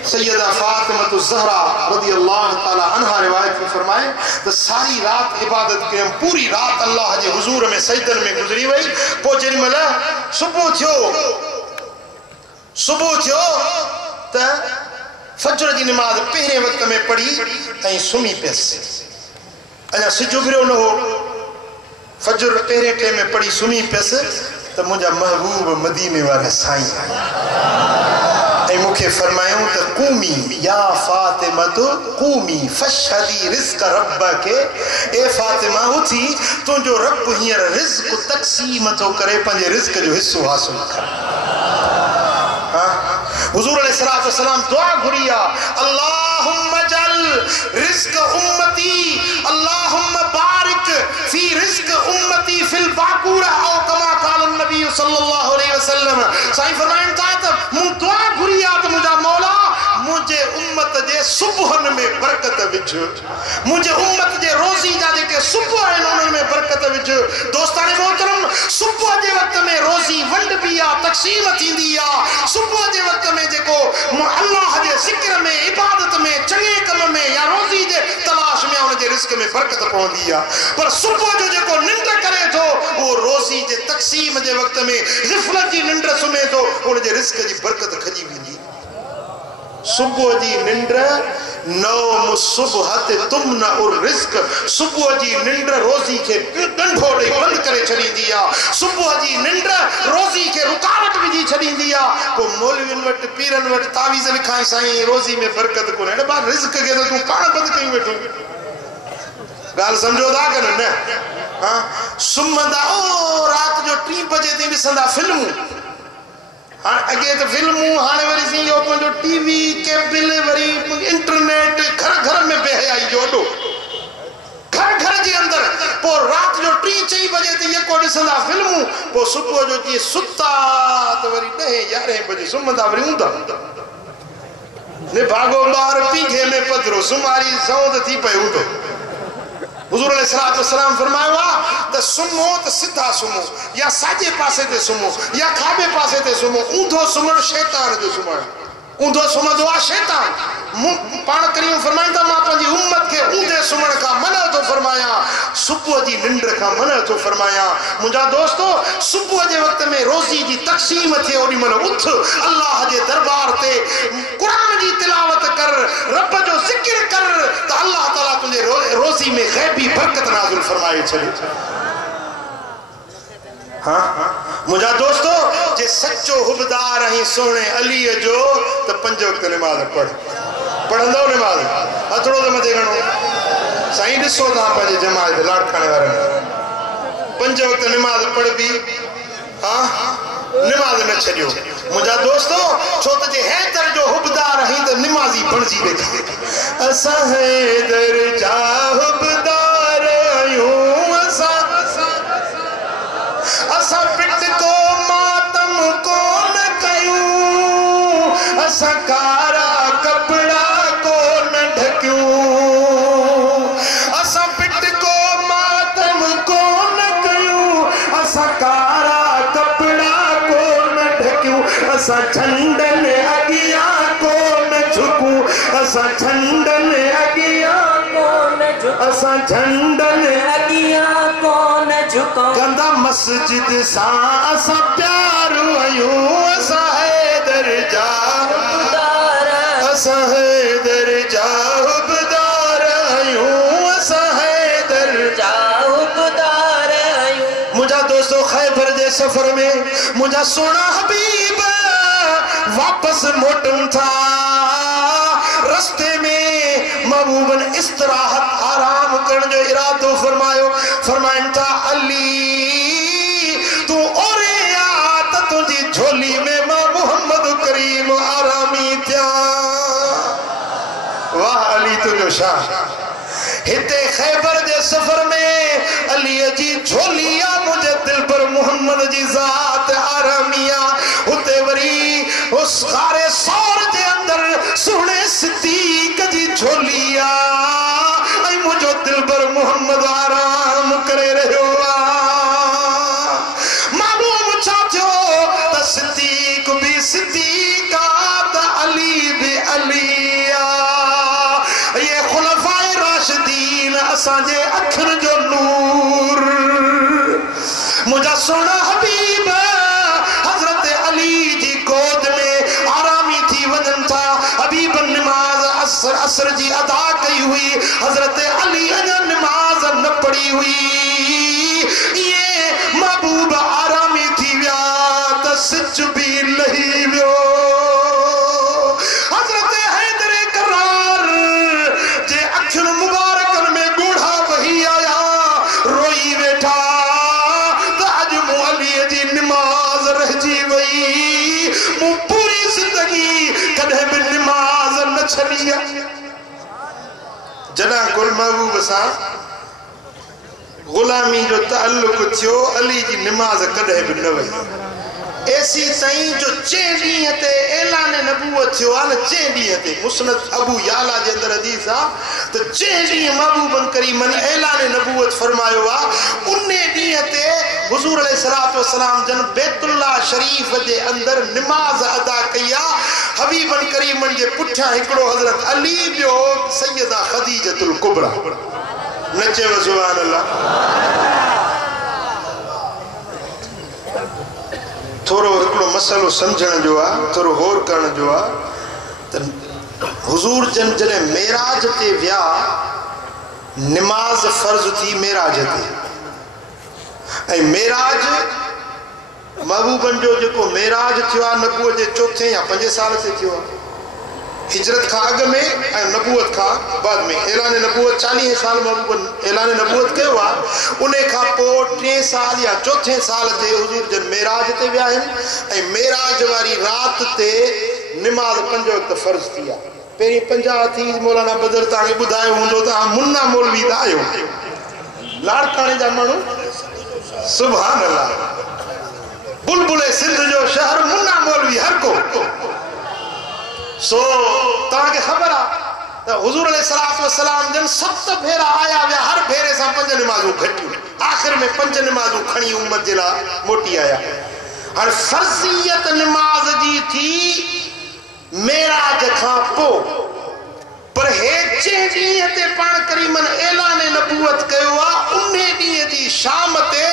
सैयदा फातिमा ज़हरा रज़ी अल्लाह ताला अन्हा रिवायत में फरमाए तो सारी रात इबादत के पूरी रात अल्लाह के हुजूर में सजदन में गुजरी वही। पो जेमल सुबह थियो तो फजर की नमाज पहले वक्त में पढ़ी ऐं सुमी पियस। अञा सिज उभरियो न हो, फजर पहले टे में पढ़ी सुमी पियस तो मुझा महबूब मदीने वाला साईं ऐं मुखे फरमायूं तो कूमी या फातिमा तो कूमी फशहदी रिज़्क़ रब्बक के। ए फातिमा उठी तुझो रब हींअर रिज़्क़ तक़सीम तो करे पंहिंजे रिज़्क़ जो हिस्सो हासिल कर। हुजूर अलैहिस्सलाम दुआ घुरिया अल्लाहुम्मा जल रिज़्क़ उम्मती, अल्लाहुम्मा बारिक फी रिज़्क़ उम्मती फिल बाकुरा औ कमा क़ाल नबी सल्लल्लाहु अलैहि वसल्लम। साईं फरमाइन था तो मु दुआ घुरिया तो मुझा मौला मुझे उम्मत जे सुबहन में बरकत विझ, मुझे उम्मत जे रोज़ी जा जेके सुबह है उन में बरकत विझ। दोस्ताने मोहतरम सुबह जे वक्त में रोज़ी वंड भी आ तक़सीम थींदी आ। सुबह जे वक्त में जेको अल्लाह जे ज़िक्र में इबादत में चंगे कम में या रोज़ी जे तलाश में उन जे रिज़्क़ में बरकत पवंदी आ। पर सुबह जो जेको निंड करे थो वो रोज़ी जे तक़सीम जे वक्त में ग़िफ़लत जी निंड सुम्हे थो उन जे रिज़्क़ जी बरकत खजी वेंदी। सुबह जी निंड नौम सुबहत तुमना उर रिज़्क़, सुबह जी निंड रोज़ी के डंडो ॾेई बंद करे छॾींदी आ। सुबह जी निंड रोज़ी के रुकावट विझी छॾींदी आ। को मौलवियुनि वटि पीरनि वटि तावीज़ लिखाई साईं रोज़ी में बरकत कोन्हे, अड़े बा रिज़्क़ के तो तू पाण बंद कई वेठो। ॻाल्हि सम्झो था कि न? हाँ सुम्हंदा ओ रात जो 3 बजे ताईं ॾिसंदा फिल्मूं। हाँ अगे तो फिल्मूं हाणे वरी सी यो पंहिंजो टीवी केबल वरी इंटरनेट घर घर में बेहयाई जो अॾो घर घर जे अंदर। पो रात जो 3-4 बजे ते ये को ॾिसंदा फिल्मूं। पो सुबह जो जीअं सुता तो वरी 10-11 बजे सुम्हंदा वरी ऊंधा ने भागो ॿार पीघे में पधरो सुमारी सौंद थी पई ऊंधो। हुजूर अलैहिस्सलाम फरमायो तो सुम्हो तो सीधा सुम्हो या साजे पासे ते सुम्हो या खाबे पासे ते सुम्हो। ऊंधो सुम्हण शैतान जो सुम्हण, ऊंधो सुम्हंदो आहे शैतान। पाण करीम फरमाईंदा मां पंहिंजी उम्मत खे ऊंधे सुम्हण खां मना थो फरमाया, सुबुह जी निंड खां मना थो फरमाया। मुंहिंजा दोस्तो सुबुह जे वक्त में रोज़ी जी तक़सीम थिए ओॾी महिल उथ अल्लाह जे दरबार ते क़ुरान जी तिलावत कर, रब जो ज़िक्र कर त अल्लाह ताला तुंहिंजे रोज़ी में ग़ैबी बरकत नाज़िल फरमाए छॾे। हाँ मुझा दोस्तो जे सच्चो हुबदार ही सोने अली जो तो 5 वक्त नमाज पढ़ पढ़ंदो नमाज हथड़ो तो मथे गणो साईं ॾिसो था पंहिंजे जमात जे लाड़काणे वारनि 5 वक्त नमाज पढ़ भी हाँ नमाज न छॾियो। मुझा दोस्तो छो त जे हैदर जो हुबदार ही तो नमाज़ी बणजी ॾेखार। असां हैदर जा हुबदार आहियूं, असा पिट को मातम को न कयूं, असा कारा कपड़ा को न ढक्यूं। असा पिट को मातम को न कयूं, असा कारा कपड़ा को न ढक्यूं। असा झंडन अगियां को न झुकूं, असा झंडन अगियां को न झुकूं, असा झंडन अगियां को न झुकूं। कंदा मस्जिद सा असा प्यार आयूं, असा हैदर जा हुबदार सफर में मुझा सोना हबीब वापस मोटन था रस्ते में महबूबन इस्तराहत आराम करने जो इरादो फरमायो फरमाइन था अली तू और तुझी झोली में मां मोहम्मद करीम आरामी थिया वाह अली तुझो शाह हिते खैबर जे सफर में अली जी झोलिया मुझे दिल पर मोहम्मद जी जात आरामिया उते वरी उस गारे सौर जे अंदर सुने सिद्दीक जी झोलिया आई मुझो दिल पर मोहम्मद आराम करे रहो सिद्दीक भी सिद्दीका अली भी अलिया ये खुलफाए राशिदीन असांजे अखर जो नूर मुझा सोना हबीब हजरत अली जी गोद में आरामी थी वजन था हबीब नमाज असर जी अदा कई हुई हजरत अली अजा नमाज न पढ़ी हुई ये महबूब आरामी थी व्या सच भी लही व्यो हजरत हैदर करार जे अक्षर मुबारकन में बूढ़ा वही आया रोई बैठा तो अज मु अली जी नमाज रह जी वई मु पूरी जिंदगी कदे भी नमाज न छलिया जना गुल महबूब सा गुलामी जो ताल्लुक थियो अली जी नमाज कदे भी न वई ऐसी सही जो चेंडी ते ऐलान नबूवत थियो न चेंडी ते मुस्नद अबू याला जे अंदर हदीस आ तो चेंडी महबूबन करीमन ऐलान नबूवत फरमायो आ उन्ने दी ते हुजूर अलैहिस्सलातु वस्सलाम जन बैतुल्लाह शरीफ जे अंदर नमाज अदा कया हबीबन करीमन जे पुठा एकड़ो हजरत अली बियो सैयदा खदीजतुल कुबरा नचे सुभान अल्लाह थोरो एकड़ो मसलो समझण जो आ थोरो होर करण जो आ त हुजूर जन जने मेराज ते व्या नमाज फर्ज थी मेराज ते ए मेराज महबूबन जो जेको मेराज थियो नबूवत जे चौथे या 5 साल से थियो हिजरत का अग में नबूवत का बाद में ऐलान नबूवत 40 साल महबूबन ऐलान नबूवत कयो आ उन्हें का पो 3 साल या चौथे साल ते हुजूर जन मेराज ते विया ए मेराज वारी रात ते नमाज 5 वक्त फर्ज थिया पेरी 50 थी मौलाना बदर ताके बुधायो हुंदो ता मुन्ना मौलवी दा आयो लाड़काने जा मानू सुभान अल्लाह बुलबुले सिंध जो शहर मुन्ना मौलवी हर को सो ताके खबर आ हुजूर अलैहिस्सलातु वस्सलाम जन 7 फेरा आया वे हर फेरे से 5 नमाजू घटियो आखिर में 5 नमाजू खणी उम्मत जिला मोटी आया हर फर्जियत नमाज जी थी मेराज का पो पर हेचे दी ते पान करीमन ऐलान नबूवत कयो आ उन्ने दी जी शाम ते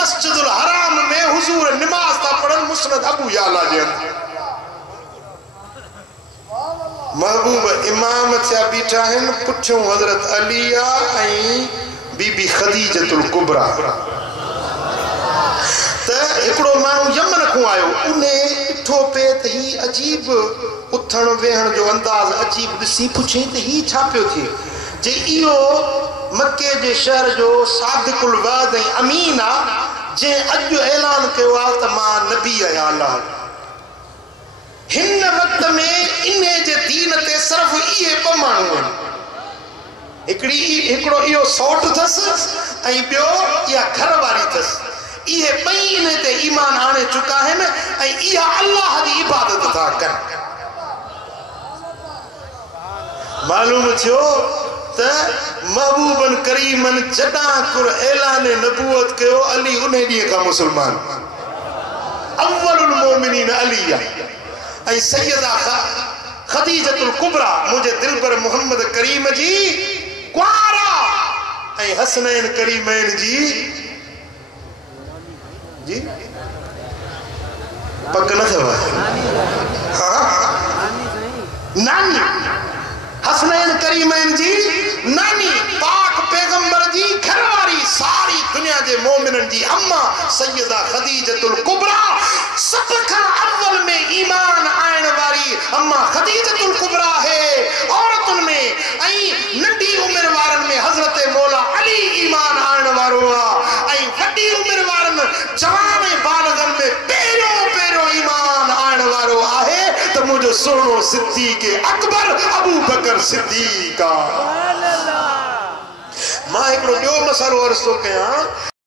मस्जिदुल हराम में हुजूर नमाज ता पढ़न मुस्नद अबू याला जे महबूब इमाम चा बीठा हैं पुछो हजरत अलिया बीबी खदीजतुल कुबरा त एकड़ो मानू यमन को आयो उने इठो पे त ही अजीब उथण वेहण जो अंदाज अजीब दिसी पुछे त ही छा पियो थी जे इयो मक्के जे शहर जो सादिकुल वाद अमीन आ जे अज ऐलान कयो आ त मां नबी आया अल्लाह हिन वक्त में इने जे दीन ते सिर्फ इहे ब मानू एकड़ो इहो सौट थस ऐं बियो या घर वारी थस इहे बई इन ते ईमान आने चुका है ऐं इहा अल्लाह जी इबादत था कर मालूम थियो त महबूबन करीमन जडा कुर ऐलान नबूवत कयो अली उन्हें दी का मुसलमान अव्वलुल मोमिनीन अलिया ऐं सैयदा खदीजतुल कुबरा मुझे दिल पर मोहम्मद करीम जी क्वारा ऐं हसनैन करीमैन जी पक न थव हां नानी हसनैन करीमैन जी नानी पाक पैगंबर जी घरवारी सारी दुनिया जे मोमिनन जी अम्मा सैयदा खदीजतुल कुबरा सब खां अव्वल में ईमान आयण वारी अम्मा खदीजतुल कुबरा है औरतुन में ऐं नंढी उम्र वारन में हजरत मौला अली ईमान आयण वारो आ ऐं वडी उम्र वारन जवान बालगन में पहिरियों ईमान आयण वारो आहे त मुंहिंजो सोनो सिद्दीक अकबर अबू बकर सिद्दीक। मां हिकिड़ो ॿियो मसलो अर्ज़ थो कयां।